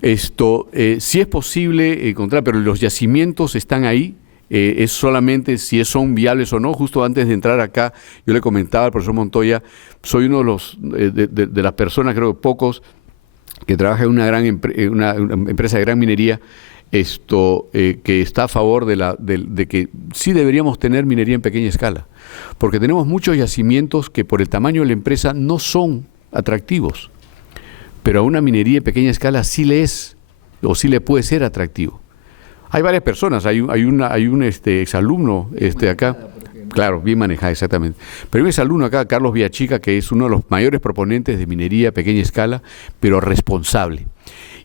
sí es posible encontrar, pero los yacimientos están ahí. Es solamente si son viables o no. Justo antes de entrar acá, yo le comentaba al profesor Montoya, soy uno de las personas, creo que pocos, que trabaja en una empresa de gran minería, que está a favor de que sí deberíamos tener minería en pequeña escala, porque tenemos muchos yacimientos que por el tamaño de la empresa no son atractivos, pero a una minería en pequeña escala sí le es, o sí le puede ser atractivo. Hay varias personas, hay un exalumno acá, claro, bien manejada, exactamente. Pero hay un exalumno acá, Carlos Villachica, que es uno de los mayores proponentes de minería a pequeña escala, pero responsable.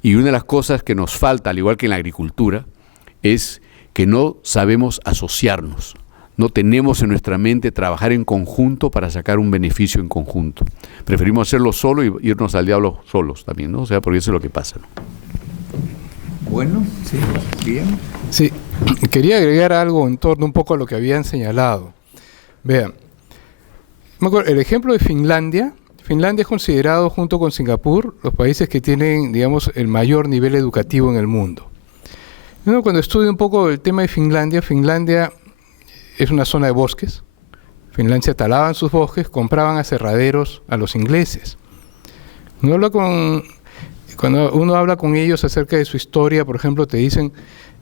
Y una de las cosas que nos falta, al igual que en la agricultura, es que no sabemos asociarnos. No tenemos en nuestra mente trabajar en conjunto para sacar un beneficio en conjunto. Preferimos hacerlo solo y irnos al diablo solos también, ¿no? O sea, porque eso es lo que pasa, ¿no? Bueno, sí, bien. Sí, quería agregar algo en torno un poco a lo que habían señalado. Vean, me acuerdo, el ejemplo de Finlandia. Finlandia es considerado, junto con Singapur, los países que tienen, digamos, el mayor nivel educativo en el mundo. Cuando estudio un poco el tema de Finlandia, Finlandia es una zona de bosques. Finlandia talaban sus bosques, compraban aserraderos a los ingleses. Cuando uno habla con ellos acerca de su historia, por ejemplo, te dicen,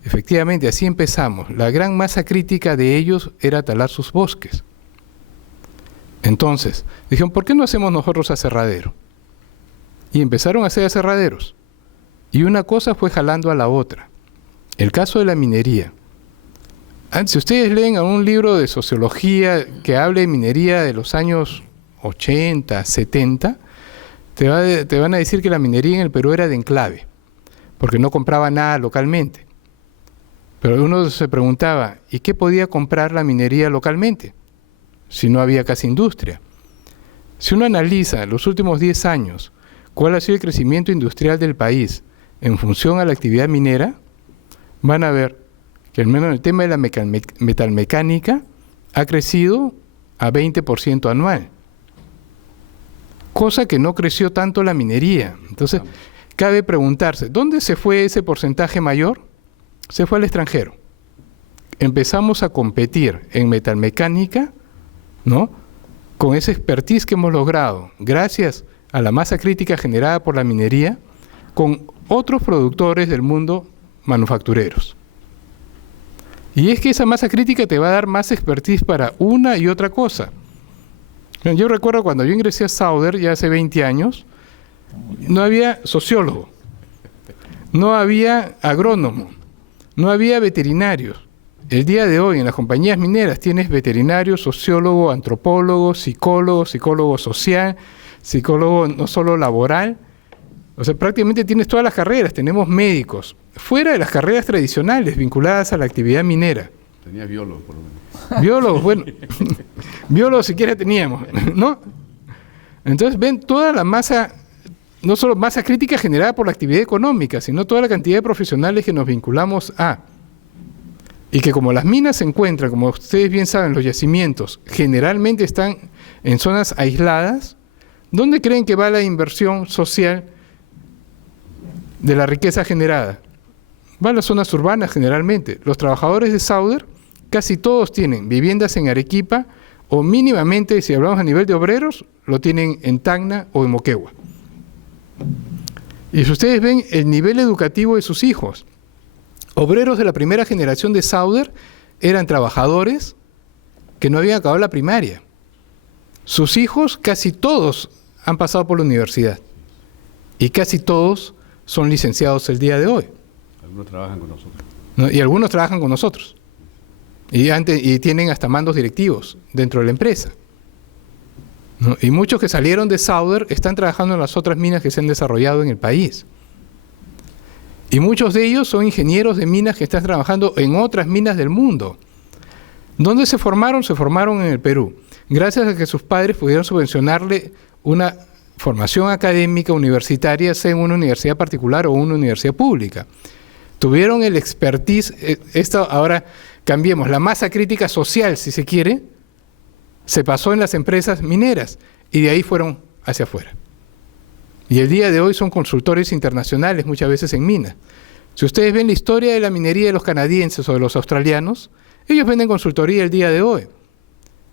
efectivamente, así empezamos. La gran masa crítica de ellos era talar sus bosques. Entonces, dijeron, ¿por qué no hacemos nosotros aserradero? Y empezaron a hacer aserraderos. Y una cosa fue jalando a la otra. El caso de la minería. Si ustedes leen un libro de sociología que hable de minería de los años 80, 70, te van a decir que la minería en el Perú era de enclave. porque no compraba nada localmente. Pero uno se preguntaba, ¿y qué podía comprar la minería localmente si no había casi industria? Si uno analiza los últimos 10 años, cuál ha sido el crecimiento industrial del país en función a la actividad minera, van a ver que al menos en el tema de la metalmecánica ha crecido a 20% anual, cosa que no creció tanto la minería. Entonces, cabe preguntarse, ¿dónde se fue ese porcentaje mayor? Se fue al extranjero. Empezamos a competir en metalmecánica, ¿no?, con esa expertise que hemos logrado, gracias a la masa crítica generada por la minería, con otros productores del mundo manufactureros. Y es que esa masa crítica te va a dar más expertise para una y otra cosa. Yo recuerdo cuando yo ingresé a Sauder, ya hace 20 años, no había sociólogo, no había agrónomo, no había veterinarios. El día de hoy en las compañías mineras tienes veterinario, sociólogo, antropólogo, psicólogo social, psicólogo no solo laboral. O sea, prácticamente tienes todas las carreras. Tenemos médicos, fuera de las carreras tradicionales vinculadas a la actividad minera. Tenías biólogos, por lo menos. Biólogos, bueno, biólogos siquiera teníamos, ¿no? Entonces ven toda la masa, no solo masa crítica generada por la actividad económica, sino toda la cantidad de profesionales que nos vinculamos a. Y que como las minas se encuentran, como ustedes bien saben, los yacimientos generalmente están en zonas aisladas, ¿dónde creen que va la inversión social de la riqueza generada? Va a las zonas urbanas generalmente. Los trabajadores de Sauder, casi todos tienen viviendas en Arequipa o mínimamente, si hablamos a nivel de obreros, lo tienen en Tacna o en Moquegua. Y si ustedes ven el nivel educativo de sus hijos, obreros de la primera generación de Sauder eran trabajadores que no habían acabado la primaria. Sus hijos, casi todos, han pasado por la universidad. Y casi todos son licenciados el día de hoy. Algunos trabajan con nosotros. ¿No? Y algunos trabajan con nosotros. Y tienen hasta mandos directivos dentro de la empresa. ¿No? Y muchos que salieron de Sauder están trabajando en las otras minas que se han desarrollado en el país. Y muchos de ellos son ingenieros de minas que están trabajando en otras minas del mundo. ¿Dónde se formaron? Se formaron en el Perú. Gracias a que sus padres pudieron subvencionarle una formación académica universitaria, sea en una universidad particular o una universidad pública. Tuvieron el expertise, ahora cambiemos, la masa crítica social, si se quiere, se pasó en las empresas mineras y de ahí fueron hacia afuera. Y el día de hoy son consultores internacionales, muchas veces en minas. Si ustedes ven la historia de la minería de los canadienses o de los australianos, ellos venden consultoría el día de hoy.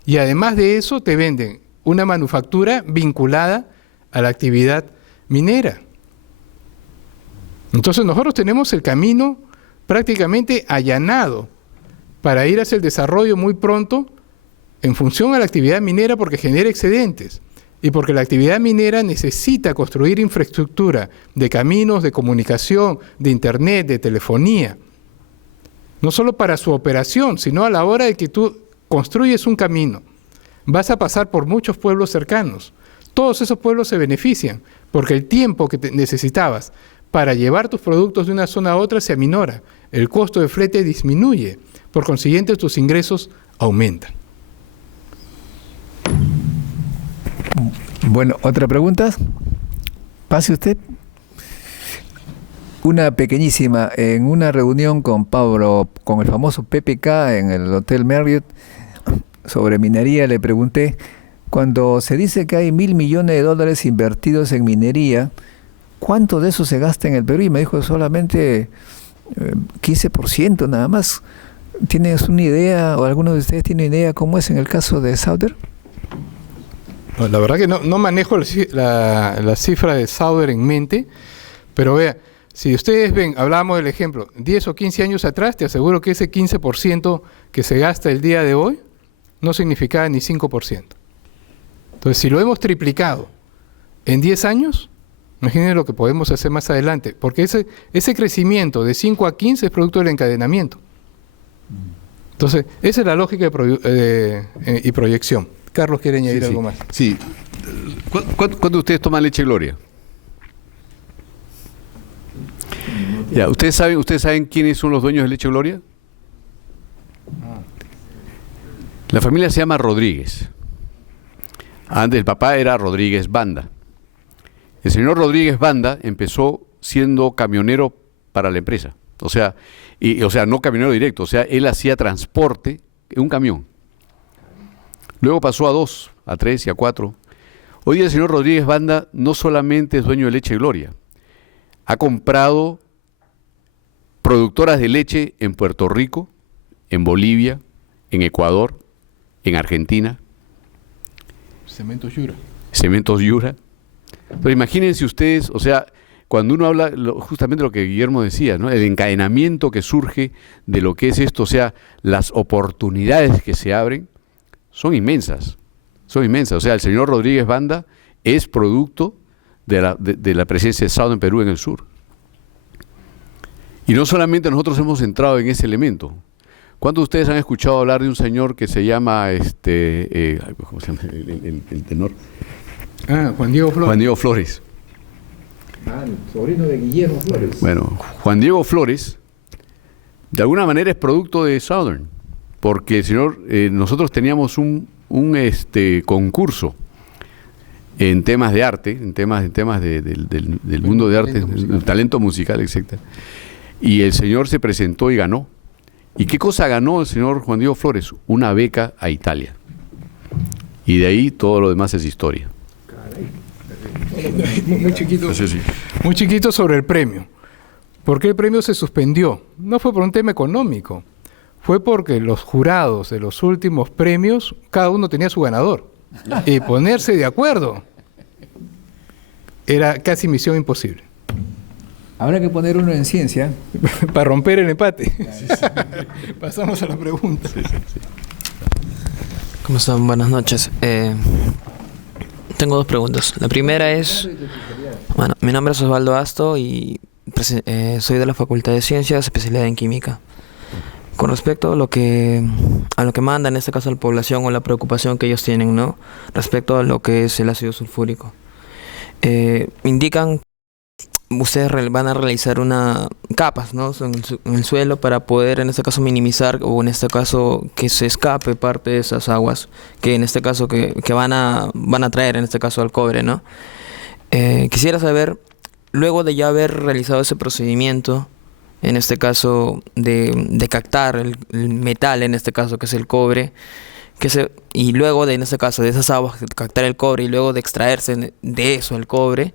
Y además de eso, te venden una manufactura vinculada a la actividad minera. Entonces nosotros tenemos el camino prácticamente allanado para ir hacia el desarrollo muy pronto en función a la actividad minera porque genera excedentes. Y porque la actividad minera necesita construir infraestructura de caminos, de comunicación, de internet, de telefonía. No solo para su operación, sino a la hora de que tú construyes un camino. Vas a pasar por muchos pueblos cercanos. Todos esos pueblos se benefician porque el tiempo que necesitabas para llevar tus productos de una zona a otra se aminora. El costo de flete disminuye. Por consiguiente, tus ingresos aumentan. Bueno, ¿otra pregunta? Pase usted. Una pequeñísima. En una reunión con Pablo, con el famoso PPK en el Hotel Marriott, sobre minería, le pregunté, cuando se dice que hay $1.000 millones invertidos en minería, ¿cuánto de eso se gasta en el Perú? Y me dijo solamente 15% nada más. ¿Tienes una idea, o alguno de ustedes tiene idea cómo es en el caso de Sauder? La verdad que no manejo la cifra de Sauder en mente, pero vea, si ustedes ven, hablábamos del ejemplo, 10 o 15 años atrás, te aseguro que ese 15% que se gasta el día de hoy no significaba ni 5%. Entonces, si lo hemos triplicado en 10 años, imaginen lo que podemos hacer más adelante, porque ese crecimiento de 5 a 15 es producto del encadenamiento. Entonces, esa es la lógica y proyección. Carlos quiere añadir algo más. Sí. ¿Cuándo ustedes toman leche Gloria? Ya, ¿ustedes saben quiénes son los dueños de Leche Gloria? La familia se llama Rodríguez. Antes el papá era Rodríguez Banda. El señor Rodríguez Banda empezó siendo camionero para la empresa. O sea, no camionero directo, o sea, él hacía transporte en un camión. Luego pasó a 2, a 3 y a 4. Hoy día el señor Rodríguez Banda no solamente es dueño de Leche Gloria, ha comprado productoras de leche en Puerto Rico, en Bolivia, en Ecuador, en Argentina. Cementos Yura. Cementos Yura. Pero imagínense ustedes, o sea, cuando uno habla justamente lo que Guillermo decía, ¿no? El encadenamiento que surge de lo que es esto, o sea, las oportunidades que se abren son inmensas, son inmensas. O sea, el señor Rodríguez Banda es producto de la presencia de Southern Perú en el sur. Y no solamente nosotros hemos entrado en ese elemento. ¿Cuántos de ustedes han escuchado hablar de un señor que se llama, ¿cómo se llama el tenor? Juan Diego Flores. Juan Diego Flores. El sobrino de Guillermo Flores. Bueno, Juan Diego Flores, de alguna manera es producto de Southern, porque el señor, nosotros teníamos un concurso en temas de arte, en temas del mundo de arte, el talento musical, etc. Y el señor se presentó y ganó. ¿Y qué cosa ganó el señor Juan Diego Flores? Una beca a Italia. Y de ahí todo lo demás es historia. Muy chiquito. Sí, sí. Muy chiquito sobre el premio. ¿Por qué el premio se suspendió? No fue por un tema económico. Fue porque los jurados de los últimos premios, cada uno tenía su ganador. Y ponerse de acuerdo era casi misión imposible. Habrá que poner uno en ciencia. Para romper el empate. Pasamos a la pregunta. ¿Cómo están? Buenas noches. Tengo dos preguntas. La primera es, bueno, mi nombre es Osvaldo Asto y soy de la Facultad de Ciencias, especialidad en Química. Con respecto a lo que manda en este caso a la población o la preocupación que ellos tienen, ¿no? Respecto a lo que es el ácido sulfúrico. Indican ustedes van a realizar capas, ¿no? en el suelo para poder en este caso minimizar o en este caso que se escape parte de esas aguas que en este caso que van a traer en este caso al cobre, ¿no? Quisiera saber, luego de ya haber realizado ese procedimiento, en este caso de captar el metal, en este caso que es el cobre, y luego de en este caso de esas aguas captar el cobre y luego de extraerse de eso el cobre,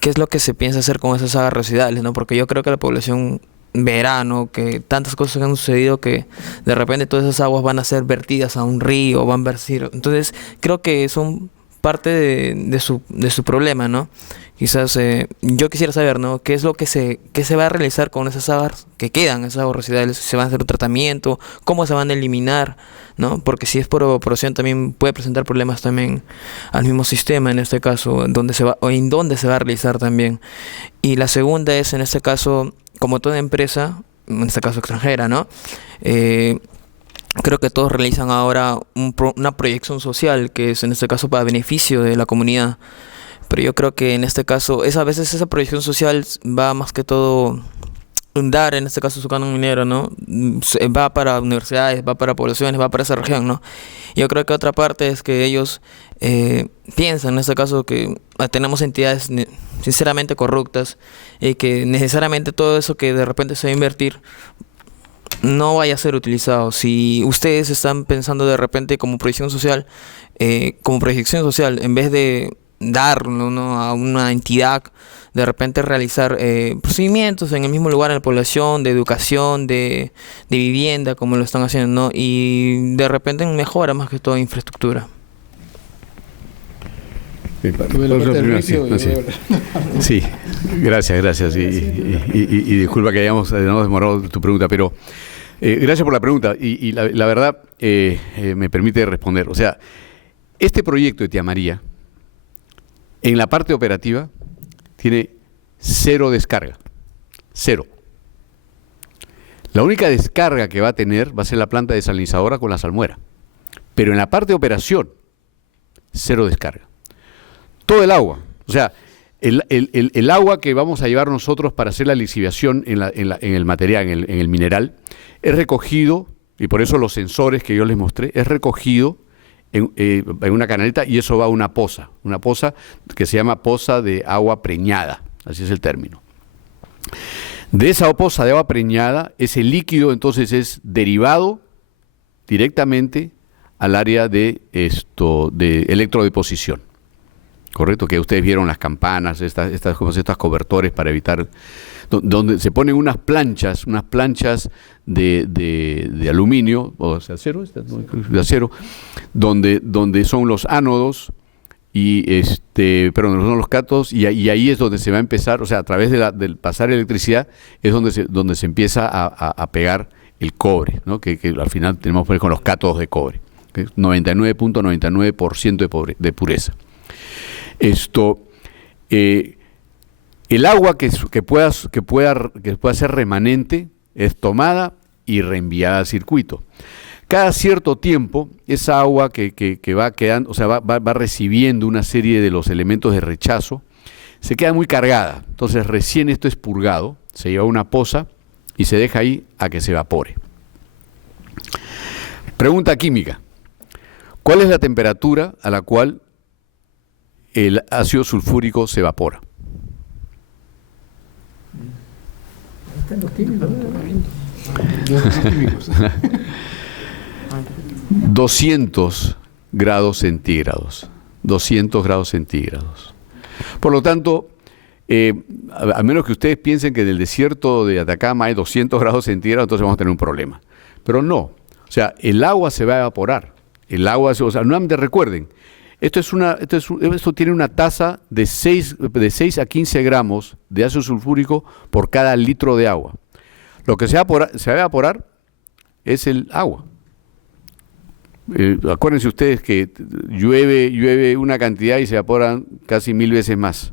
¿qué es lo que se piensa hacer con esas aguas residuales, ¿no? Porque yo creo que la población verá, ¿no? Que tantas cosas han sucedido que de repente todas esas aguas van a ser vertidas a un río, van a vertir. Entonces, creo que son parte de su problema, ¿no? Quizás yo quisiera saber, ¿no? ¿Qué es lo que se va a realizar con esas aguas que quedan, esas aguas residuales? ¿Se va a hacer un tratamiento? ¿Cómo se van a eliminar? ¿No? Porque si es por evaporación también puede presentar problemas también al mismo sistema, en este caso, en dónde se va a realizar también. Y la segunda es, en este caso, como toda empresa, en este caso extranjera, ¿no? Creo que todos realizan ahora una proyección social, que es en este caso para beneficio de la comunidad. Pero yo creo que en este caso, a veces esa proyección social va más que todo dar, en este caso, su canon minero, ¿no? Va para universidades, va para poblaciones, va para esa región, ¿no? Yo creo que otra parte es que ellos piensan, en este caso, que tenemos entidades sinceramente corruptas y que necesariamente todo eso que de repente se va a invertir no vaya a ser utilizado. Si ustedes están pensando de repente como proyección social, en vez de darlo, ¿no? a una entidad, de repente realizar procedimientos en el mismo lugar en la población, de educación, de vivienda, como lo están haciendo, ¿no? Y de repente mejora más que todo infraestructura. Sí, gracias. Y disculpa que hayamos demorado tu pregunta, pero gracias por la pregunta. Y la verdad me permite responder. O sea, este proyecto de Tía María, en la parte operativa, tiene 0 descarga. 0. La única descarga que va a tener va a ser la planta desalinizadora con la salmuera. Pero en la parte de operación, 0 descarga. Todo el agua. O sea, el agua que vamos a llevar nosotros para hacer la lixiviación en el material, en el mineral, es recogido, y por eso los sensores que yo les mostré, es recogido en una canaleta y eso va a una poza que se llama poza de agua preñada, así es el término. De esa poza de agua preñada, ese líquido entonces es derivado directamente al área de electrodeposición. Correcto, que ustedes vieron las campanas, estas cobertores para evitar, donde se ponen unas planchas de aluminio, o sea, de acero, donde son los ánodos, pero no son los cátodos, y ahí es donde se va a empezar, o sea, a través del pasar electricidad, es donde se empieza a pegar el cobre, ¿no? Que al final tenemos que ver con los cátodos de cobre, ¿okay? 99.99% de pureza. El agua que pueda ser remanente es tomada y reenviada al circuito. Cada cierto tiempo, esa agua que va quedando, o sea, va recibiendo una serie de los elementos de rechazo, se queda muy cargada. Entonces, recién esto es purgado, se lleva a una poza y se deja ahí a que se evapore. Pregunta química. ¿Cuál es la temperatura a la cual el ácido sulfúrico se evapora? 200 grados centígrados. 200 grados centígrados. Por lo tanto, a menos que ustedes piensen que en el desierto de Atacama hay 200 grados centígrados, entonces vamos a tener un problema. Pero no. O sea, el agua se va a evaporar. El agua, o sea, nuevamente recuerden, esto tiene una tasa de 6 a 15 gramos de ácido sulfúrico por cada litro de agua. Lo que se va a evaporar es el agua. Acuérdense ustedes que llueve una cantidad y se evaporan casi 1000 veces más.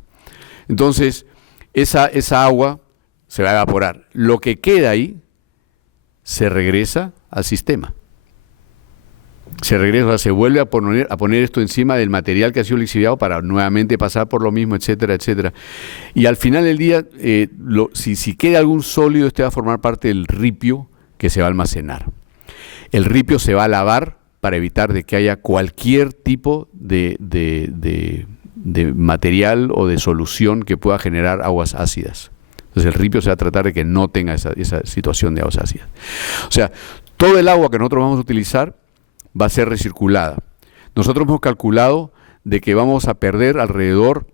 Entonces, esa agua se va a evaporar. Lo que queda ahí se regresa al sistema. Se vuelve a poner esto encima del material que ha sido lixiviado para nuevamente pasar por lo mismo, etcétera, etcétera. Y al final del día, si queda algún sólido, este va a formar parte del ripio que se va a almacenar. El ripio se va a lavar para evitar de que haya cualquier tipo de material o de solución que pueda generar aguas ácidas. Entonces el ripio se va a tratar de que no tenga esa situación de aguas ácidas. O sea, todo el agua que nosotros vamos a utilizar va a ser recirculada. Nosotros hemos calculado de que vamos a perder alrededor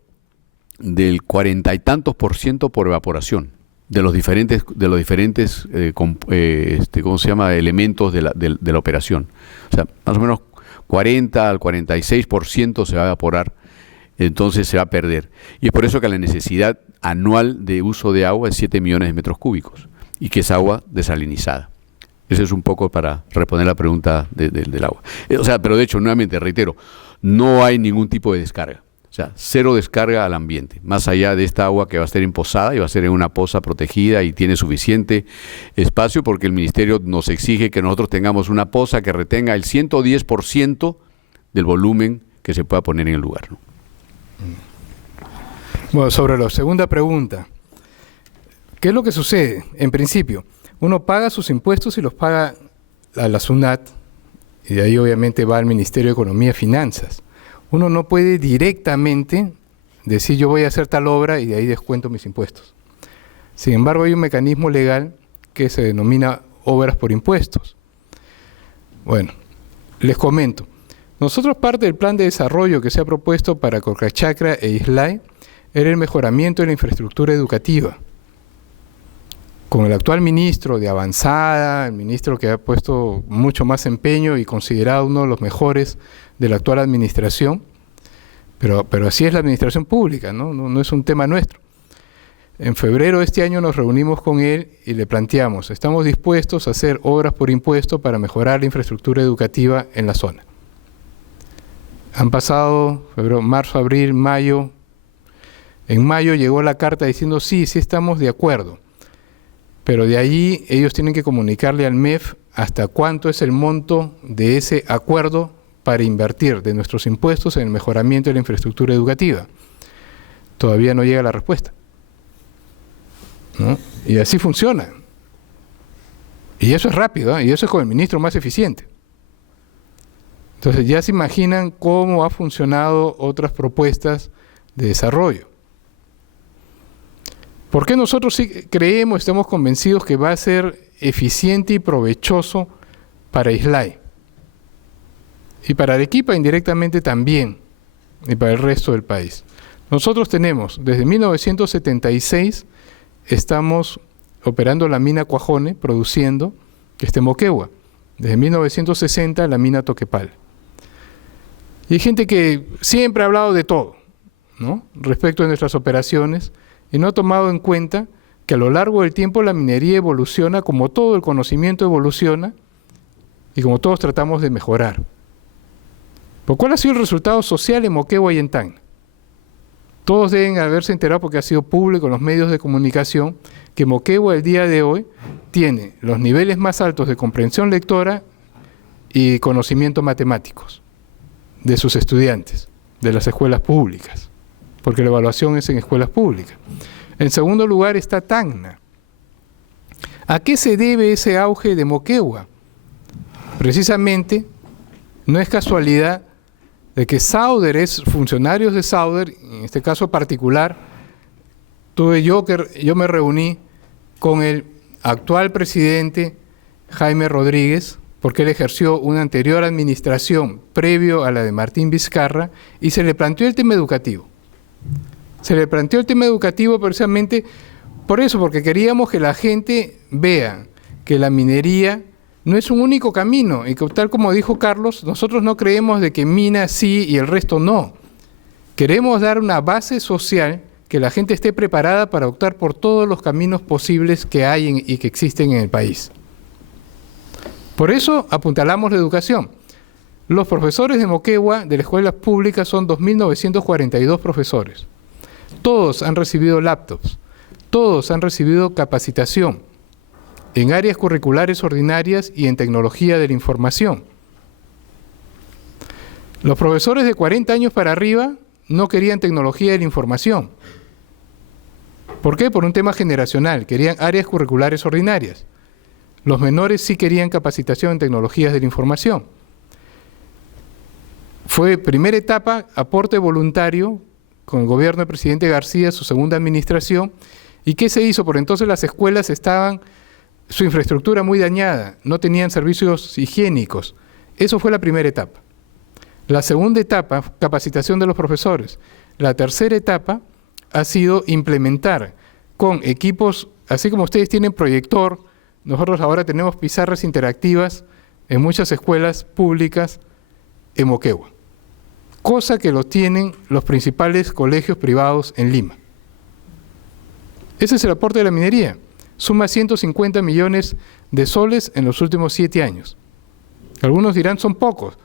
del 40 y tantos % por evaporación de los diferentes ¿cómo se llama? Elementos de la operación. O sea, más o menos 40 al 46% se va a evaporar, entonces se va a perder. Y es por eso que la necesidad anual de uso de agua es 7 millones de metros cúbicos y que es agua desalinizada. Eso es un poco para responder la pregunta del agua. O sea, pero de hecho, nuevamente, reitero, no hay ningún tipo de descarga. O sea, cero descarga al ambiente, más allá de esta agua que va a ser emposada y va a ser en una poza protegida y tiene suficiente espacio porque el Ministerio nos exige que nosotros tengamos una poza que retenga el 110% del volumen que se pueda poner en el lugar, ¿no? Bueno, sobre la segunda pregunta, ¿qué es lo que sucede? En principio, uno paga sus impuestos y los paga a la SUNAT, y de ahí obviamente va al Ministerio de Economía y Finanzas. Uno no puede directamente decir yo voy a hacer tal obra y de ahí descuento mis impuestos. Sin embargo, hay un mecanismo legal que se denomina obras por impuestos. Bueno, les comento. Nosotros parte del plan de desarrollo que se ha propuesto para Corcachacra e Islay era el mejoramiento de la infraestructura educativa. Con el actual ministro de avanzada, el ministro que ha puesto mucho más empeño y considerado uno de los mejores de la actual administración, pero así es la administración pública, no es un tema nuestro. En febrero de este año nos reunimos con él y le planteamos, estamos dispuestos a hacer obras por impuesto para mejorar la infraestructura educativa en la zona. Han pasado febrero, marzo, abril, mayo. En mayo llegó la carta diciendo sí estamos de acuerdo. Pero de allí ellos tienen que comunicarle al MEF hasta cuánto es el monto de ese acuerdo para invertir de nuestros impuestos en el mejoramiento de la infraestructura educativa. todavía no llega la respuesta, ¿no? Y así funciona. Y eso es rápido, ¿eh? Y eso es con el ministro más eficiente. Entonces ya se imaginan cómo ha funcionado otras propuestas de desarrollo. ¿Por qué nosotros sí creemos, estamos convencidos que va a ser eficiente y provechoso para Islay? Y para Arequipa indirectamente también, y para el resto del país. Nosotros tenemos, desde 1976, estamos operando la mina Cuajone, produciendo, que está en Moquegua. Desde 1960, la mina Toquepala. Y hay gente que siempre ha hablado de todo, ¿no?, respecto de nuestras operaciones, y no ha tomado en cuenta que a lo largo del tiempo la minería evoluciona como todo el conocimiento evoluciona y como todos tratamos de mejorar. ¿Por cuál ha sido el resultado social en Moquegua y en Tacna? Todos deben haberse enterado, porque ha sido público en los medios de comunicación, que Moquegua el día de hoy tiene los niveles más altos de comprensión lectora y conocimiento matemáticos de sus estudiantes, de las escuelas públicas, porque la evaluación es en escuelas públicas. En segundo lugar está Tacna. ¿A qué se debe ese auge de Moquegua? Precisamente, no es casualidad de que Sauder, funcionarios de Sauder, en este caso particular, yo me reuní con el actual presidente Jaime Rodríguez, porque él ejerció una anterior administración previo a la de Martín Vizcarra, y se le planteó el tema educativo. Se le planteó el tema educativo precisamente por eso, porque queríamos que la gente vea que la minería no es un único camino, y que, tal como dijo Carlos, nosotros no creemos de que mina sí y el resto no. Queremos dar una base social, que la gente esté preparada para optar por todos los caminos posibles que hay y que existen en el país. Por eso apuntalamos la educación. Los profesores de Moquegua, de las escuelas públicas, son 2.942 profesores. Todos han recibido laptops, todos han recibido capacitación en áreas curriculares ordinarias y en tecnología de la información. Los profesores de 40 años para arriba no querían tecnología de la información. ¿Por qué? Por un tema generacional, querían áreas curriculares ordinarias. Los menores sí querían capacitación en tecnologías de la información. Fue primera etapa, aporte voluntario con el gobierno del presidente García, su segunda administración. ¿Y qué se hizo? Por entonces las escuelas estaban, su infraestructura muy dañada, no tenían servicios higiénicos. Eso fue la primera etapa. La segunda etapa, capacitación de los profesores. La tercera etapa ha sido implementar con equipos, así como ustedes tienen proyector, nosotros ahora tenemos pizarras interactivas en muchas escuelas públicas en Moquegua, cosa que lo tienen los principales colegios privados en Lima. Ese es el aporte de la minería. Suma 150 millones de soles en los últimos 7 años. Algunos dirán son pocos,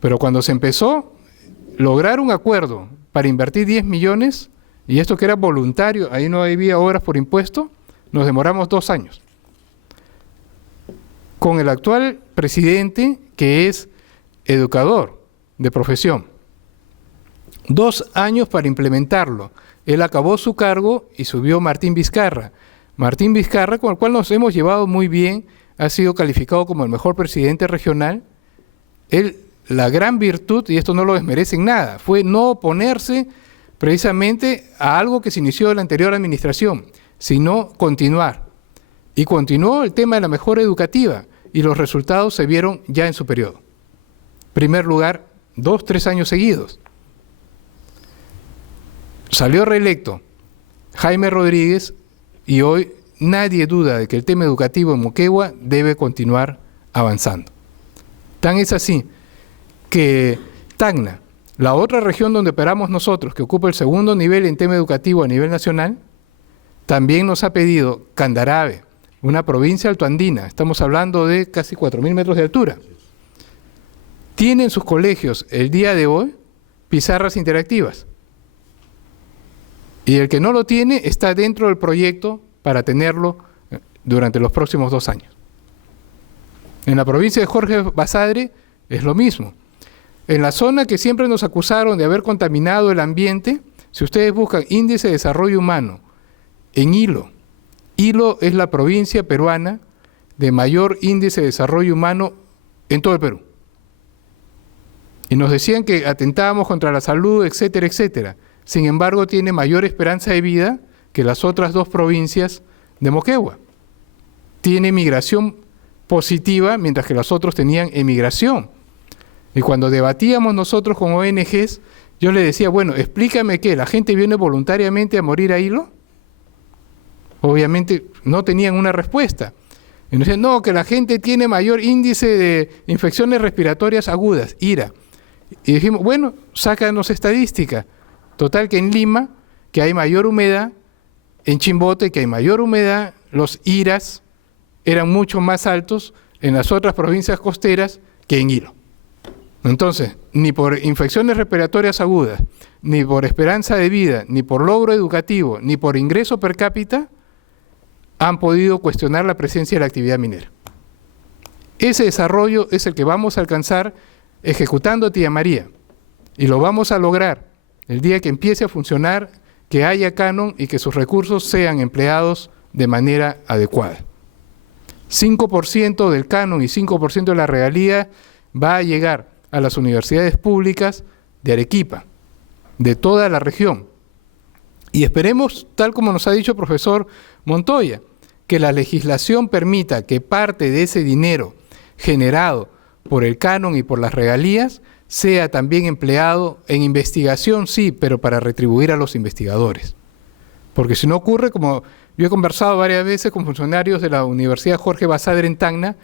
pero cuando se empezó, lograr un acuerdo para invertir 10 millones, y esto que era voluntario, ahí no había obras por impuesto, nos demoramos 2 años. Con el actual presidente, que es educador de profesión, 2 años para implementarlo. Él acabó su cargo y subió Martín Vizcarra. Martín Vizcarra, con el cual nos hemos llevado muy bien, ha sido calificado como el mejor presidente regional. Él, la gran virtud, y esto no lo desmerece en nada, fue no oponerse precisamente a algo que se inició en la anterior administración, sino continuar. Y continuó el tema de la mejora educativa, y los resultados se vieron ya en su periodo. Primer lugar, 2, 3 años seguidos. Salió reelecto Jaime Rodríguez, y hoy nadie duda de que el tema educativo en Moquegua debe continuar avanzando. Tan es así que Tacna, la otra región donde operamos nosotros, que ocupa el segundo nivel en tema educativo a nivel nacional, también nos ha pedido Candarave, una provincia altoandina, estamos hablando de casi 4.000 metros de altura. Tienen sus colegios el día de hoy pizarras interactivas. Y el que no lo tiene está dentro del proyecto para tenerlo durante los próximos 2 años. En la provincia de Jorge Basadre es lo mismo. En la zona que siempre nos acusaron de haber contaminado el ambiente, Si ustedes buscan índice de desarrollo humano en Hilo, Hilo es la provincia peruana de mayor índice de desarrollo humano en todo el Perú. Y nos decían que atentábamos contra la salud, etcétera, etcétera. Sin embargo, tiene mayor esperanza de vida que las otras 2 provincias de Moquegua. Tiene migración positiva, mientras que los otros tenían emigración. Y cuando debatíamos nosotros con ONGs, yo le decía, bueno, explícame qué, ¿la gente viene voluntariamente a morir a Hilo? Obviamente no tenían una respuesta. Y nos decían, no, que la gente tiene mayor índice de infecciones respiratorias agudas, IRA. Y dijimos, bueno, sácanos estadística. Total que en Lima, que hay mayor humedad, en Chimbote, que hay mayor humedad, los IRAs eran mucho más altos en las otras provincias costeras que en Hilo. Entonces, ni por infecciones respiratorias agudas, ni por esperanza de vida, ni por logro educativo, ni por ingreso per cápita, han podido cuestionar la presencia de la actividad minera. Ese desarrollo es el que vamos a alcanzar ejecutando Tía María. Y lo vamos a lograr el día que empiece a funcionar, que haya canon y que sus recursos sean empleados de manera adecuada. 5% del canon y 5% de la regalía va a llegar a las universidades públicas de Arequipa, de toda la región. Y esperemos, tal como nos ha dicho el profesor Montoya, que la legislación permita que parte de ese dinero generado por el canon y por las regalías sea también empleado en investigación, sí, pero para retribuir a los investigadores. Porque si no ocurre, como yo he conversado varias veces con funcionarios de la Universidad Jorge Basadre en Tacna,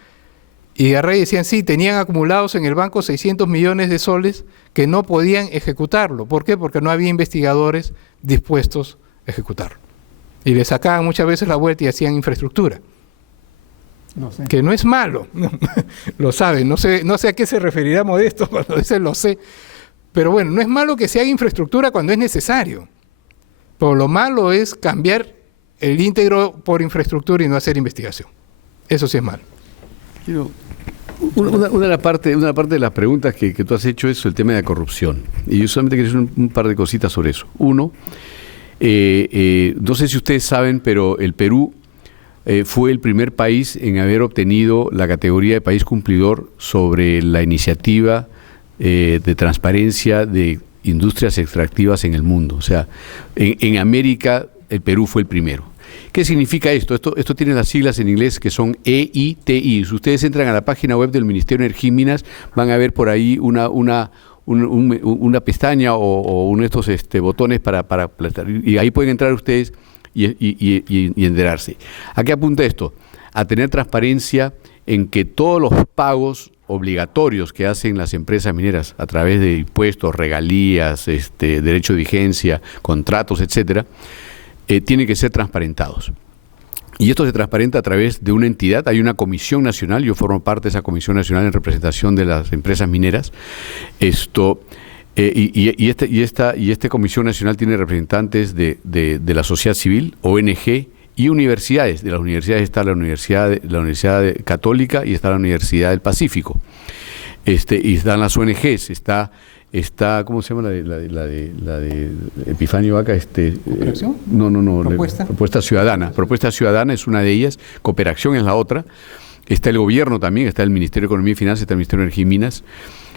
y de Rey decían, sí, tenían acumulados en el banco 600 millones de soles que no podían ejecutarlo. ¿Por qué? Porque no había investigadores dispuestos a ejecutarlo. Y le sacaban muchas veces la vuelta y hacían infraestructura. No sé. Que no es malo, lo saben, no sé a qué se referirá Modesto cuando dice lo sé, pero bueno, no es malo que se haga infraestructura cuando es necesario, pero lo malo es cambiar el íntegro por infraestructura y no hacer investigación. Eso sí es malo. Una parte de las preguntas que tú has hecho es el tema de la corrupción, y yo solamente quería decir un par de cositas sobre eso. Uno, no sé si ustedes saben, pero el Perú fue el primer país en haber obtenido la categoría de país cumplidor sobre la iniciativa de transparencia de industrias extractivas en el mundo. O sea, en América el Perú fue el primero. ¿Qué significa esto? Esto tiene las siglas en inglés que son EITI. Si ustedes entran a la página web del Ministerio de Energía y Minas, van a ver por ahí una pestaña o uno de estos botones para aplastar. Y ahí pueden entrar ustedes y enterarse. ¿A qué apunta esto? A tener transparencia en que todos los pagos obligatorios que hacen las empresas mineras a través de impuestos, regalías, derecho de vigencia, contratos, etcétera, tienen que ser transparentados. Y esto se transparenta a través de una entidad. Hay una comisión nacional, yo formo parte de esa comisión nacional en representación de las empresas mineras. Esta Comisión Nacional tiene representantes de la sociedad civil, ONG y universidades. De las universidades está la Universidad Católica y está la Universidad del Pacífico. Y están las ONGs, está ¿cómo se llama la de Epifanio Vaca? ¿Cooperación? No. ¿Propuesta? Propuesta Ciudadana. Propuesta Ciudadana es una de ellas, Cooperación es la otra. Está el gobierno también, está el Ministerio de Economía y Finanzas, está el Ministerio de Energía y Minas.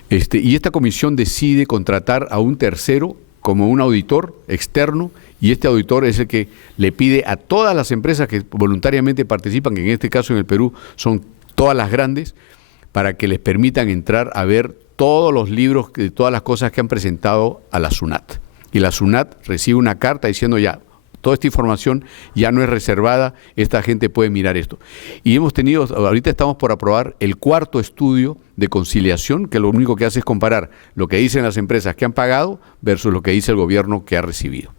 Y esta comisión decide contratar a un tercero como un auditor externo, y este auditor es el que le pide a todas las empresas que voluntariamente participan, que en este caso en el Perú son todas las grandes, para que les permitan entrar a ver todos los libros, todas las cosas que han presentado a la SUNAT. Y la SUNAT recibe una carta diciendo ya, toda esta información ya no es reservada, esta gente puede mirar esto. Y ahorita estamos por aprobar el 4º estudio de conciliación, que lo único que hace es comparar lo que dicen las empresas que han pagado versus lo que dice el gobierno que ha recibido.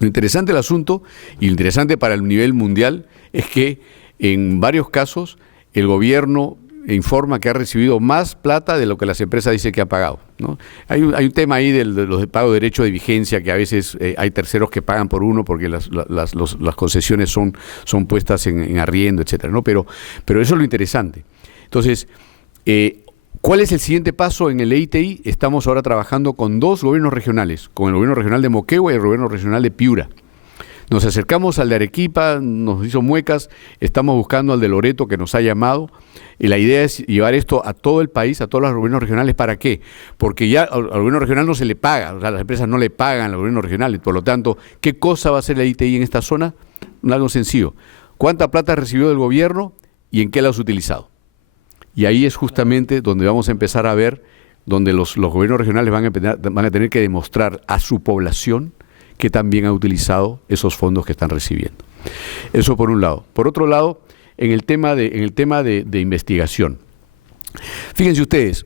Lo interesante del asunto, y lo interesante para el nivel mundial, es que en varios casos el gobierno informa que ha recibido más plata de lo que las empresas dicen que han pagado, ¿no? Hay un tema ahí de los pagos de derecho de vigencia, que a veces hay terceros que pagan por uno porque las concesiones son puestas en arriendo, etcétera, ¿no? Pero eso es lo interesante. Entonces, ¿Cuál es el siguiente paso en el EITI? Estamos ahora trabajando con 2 gobiernos regionales, con el gobierno regional de Moquegua y el gobierno regional de Piura. Nos acercamos al de Arequipa, nos hizo muecas, estamos buscando al de Loreto que nos ha llamado. Y la idea es llevar esto a todo el país, a todos los gobiernos regionales. ¿Para qué? Porque ya al gobierno regional no se le paga, o sea, las empresas no le pagan al gobierno regional. Por lo tanto, ¿qué cosa va a hacer la ITI en esta zona? Algo sencillo. ¿Cuánta plata recibió del gobierno y en qué la has utilizado? Y ahí es justamente donde vamos a empezar a ver, donde los gobiernos regionales van a tener que demostrar a su población que también ha utilizado esos fondos que están recibiendo. Eso por un lado. Por otro lado, en el tema de investigación. Fíjense ustedes,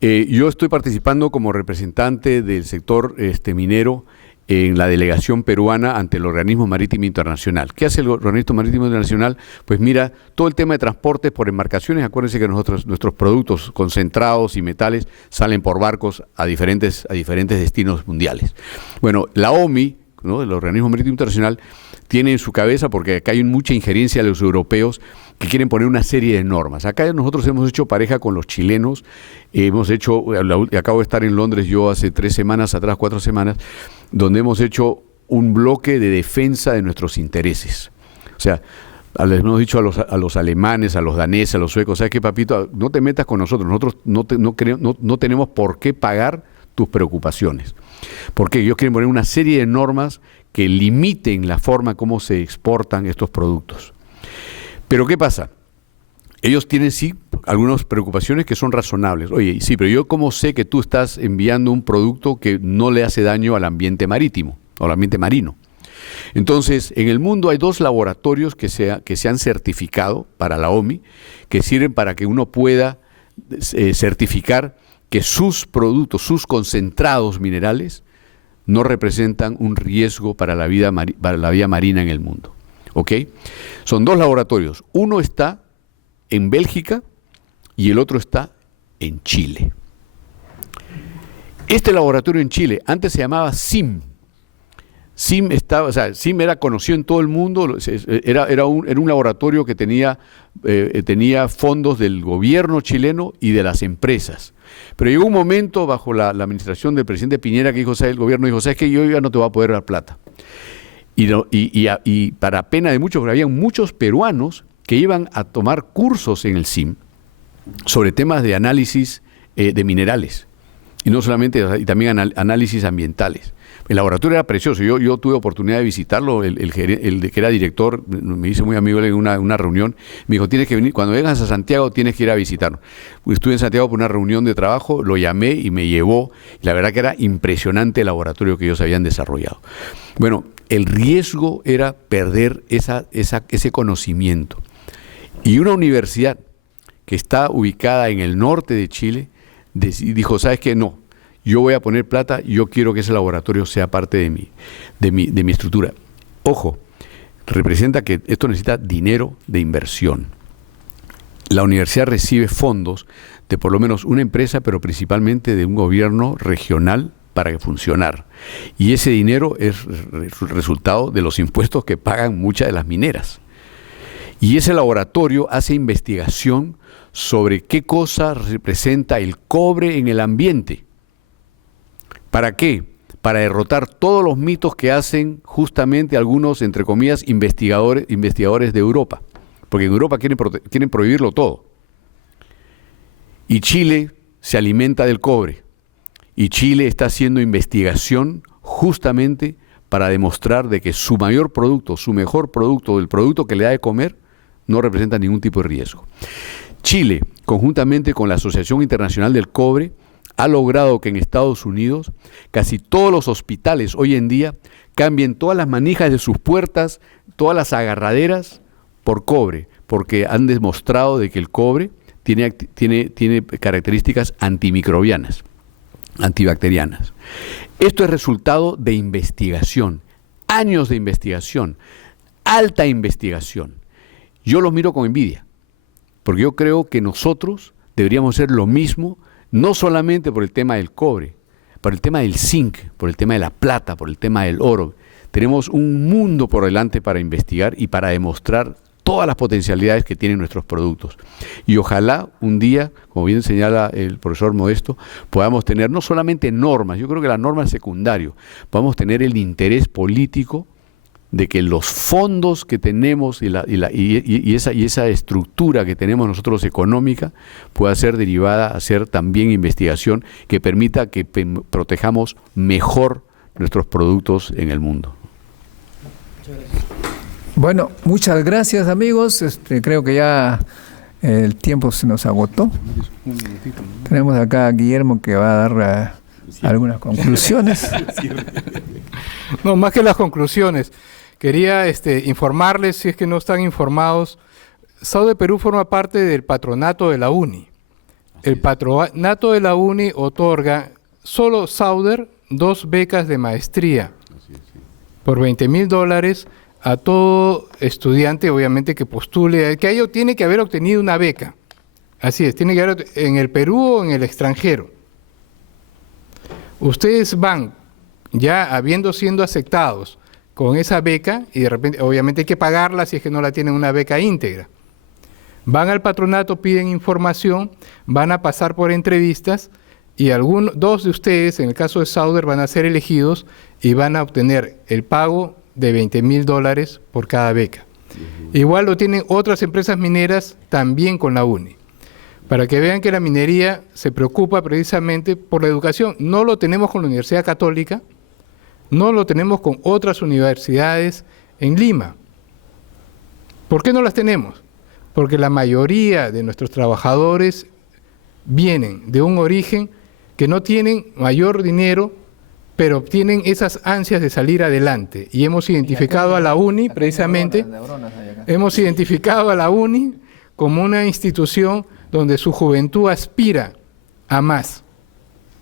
yo estoy participando como representante del sector minero en la delegación peruana ante el Organismo Marítimo Internacional. ¿Qué hace el Organismo Marítimo Internacional? Pues mira, todo el tema de transportes por embarcaciones. Acuérdense que nuestros productos concentrados y metales salen por barcos a diferentes destinos mundiales. Bueno, la OMI, ¿no?, el Organismo Marítimo Internacional, tiene en su cabeza, porque acá hay mucha injerencia de los europeos que quieren poner una serie de normas. Acá nosotros hemos hecho pareja con los chilenos, acabo de estar en Londres yo hace 4 semanas, donde hemos hecho un bloque de defensa de nuestros intereses. O sea, les hemos dicho a los alemanes, a los daneses, a los suecos, ¿sabes qué, papito? No te metas con nosotros no tenemos por qué pagar tus preocupaciones. Porque ellos quieren poner una serie de normas que limiten la forma como se exportan estos productos. Pero ¿qué pasa? Ellos tienen sí algunas preocupaciones que son razonables. Oye, sí, pero yo ¿cómo sé que tú estás enviando un producto que no le hace daño al ambiente marítimo o al ambiente marino? Entonces, en el mundo hay 2 laboratorios que se han certificado para la OMI, que sirven para que uno pueda certificar que sus productos, sus concentrados minerales, no representan un riesgo para la vida marina en el mundo. ¿Ok? Son 2 laboratorios. Uno está en Bélgica y el otro está en Chile. Este laboratorio en Chile antes se llamaba CIM. CIM era conocido en todo el mundo, era un laboratorio que tenía fondos del gobierno chileno y de las empresas. Pero llegó un momento bajo la administración del presidente Piñera que el gobierno dijo, ¿sabes qué? Yo ya no te voy a poder dar plata. Y para pena de muchos, porque había muchos peruanos que iban a tomar cursos en el CIM sobre temas de análisis de minerales. Y no solamente, y también análisis ambientales. El laboratorio era precioso. Yo tuve oportunidad de visitarlo. El que era director me hizo muy amigo en una reunión. Me dijo, tienes que venir, cuando vengas a Santiago tienes que ir a visitarnos. Estuve en Santiago por una reunión de trabajo, lo llamé y me llevó. Y la verdad que era impresionante el laboratorio que ellos habían desarrollado. Bueno, el riesgo era perder ese conocimiento. Y una universidad que está ubicada en el norte de Chile dijo, ¿sabes qué? No. Yo voy a poner plata, yo quiero que ese laboratorio sea parte de mi estructura. Ojo, representa que esto necesita dinero de inversión. La universidad recibe fondos de por lo menos una empresa, pero principalmente de un gobierno regional para funcionar. Y ese dinero es resultado de los impuestos que pagan muchas de las mineras. Y ese laboratorio hace investigación sobre qué cosa representa el cobre en el ambiente. ¿Para qué? Para derrotar todos los mitos que hacen justamente algunos, entre comillas, investigadores de Europa. Porque en Europa quieren prohibirlo todo. Y Chile se alimenta del cobre. Y Chile está haciendo investigación justamente para demostrar de que su mayor producto, su mejor producto, el producto que le da de comer, no representa ningún tipo de riesgo. Chile, conjuntamente con la Asociación Internacional del Cobre, ha logrado que en Estados Unidos casi todos los hospitales hoy en día cambien todas las manijas de sus puertas, todas las agarraderas por cobre, porque han demostrado de que el cobre tiene características antimicrobianas, antibacterianas. Esto es resultado de investigación, años de investigación, alta investigación. Yo los miro con envidia, porque yo creo que nosotros deberíamos hacer lo mismo, no solamente por el tema del cobre, por el tema del zinc, por el tema de la plata, por el tema del oro. Tenemos un mundo por delante para investigar y para demostrar todas las potencialidades que tienen nuestros productos. Y ojalá un día, como bien señala el profesor Modesto, podamos tener no solamente normas, yo creo que la norma es secundario, podamos tener el interés político de que los fondos que tenemos y esa estructura que tenemos nosotros económica pueda ser derivada a hacer también investigación que permita que protejamos mejor nuestros productos en el mundo. Bueno, muchas gracias amigos. Creo que ya el tiempo se nos agotó. Tenemos acá a Guillermo que va a dar algunas conclusiones. No, más que las conclusiones, quería informarles, si es que no están informados, Sauder Perú forma parte del patronato de la UNI. El patronato de la UNI otorga solo Sauder 2 becas de maestría por $20,000 a todo estudiante, obviamente, que postule, que ello tiene que haber obtenido una beca. Así es, tiene que haber en el Perú o en el extranjero. Ustedes van ya habiendo sido aceptados con esa beca y de repente, obviamente hay que pagarla si es que no la tienen una beca íntegra. Van al patronato, piden información, van a pasar por entrevistas y dos de ustedes, en el caso de Sauder, van a ser elegidos y van a obtener el pago de $20,000 por cada beca. Igual lo tienen otras empresas mineras también con la UNI. Para que vean que la minería se preocupa precisamente por la educación. No lo tenemos con la Universidad Católica, no lo tenemos con otras universidades en Lima. ¿Por qué no las tenemos? Porque la mayoría de nuestros trabajadores vienen de un origen que no tienen mayor dinero, pero tienen esas ansias de salir adelante. Y hemos identificado a la UNI, precisamente, hemos identificado a la UNI como una institución donde su juventud aspira a más.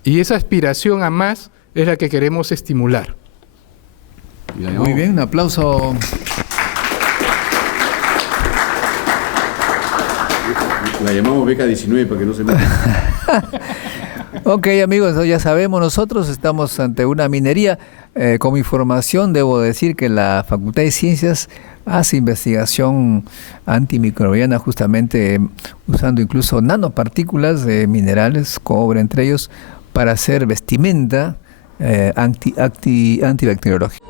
Y esa aspiración a más es la que queremos estimular. Muy bien, un aplauso. La llamamos beca 19 para que no se meta. Ok, amigos, ya sabemos, nosotros estamos ante una minería. Como información, debo decir que la Facultad de Ciencias hace investigación antimicrobiana justamente usando incluso nanopartículas de minerales, cobre entre ellos, para hacer vestimenta antibacteriológica.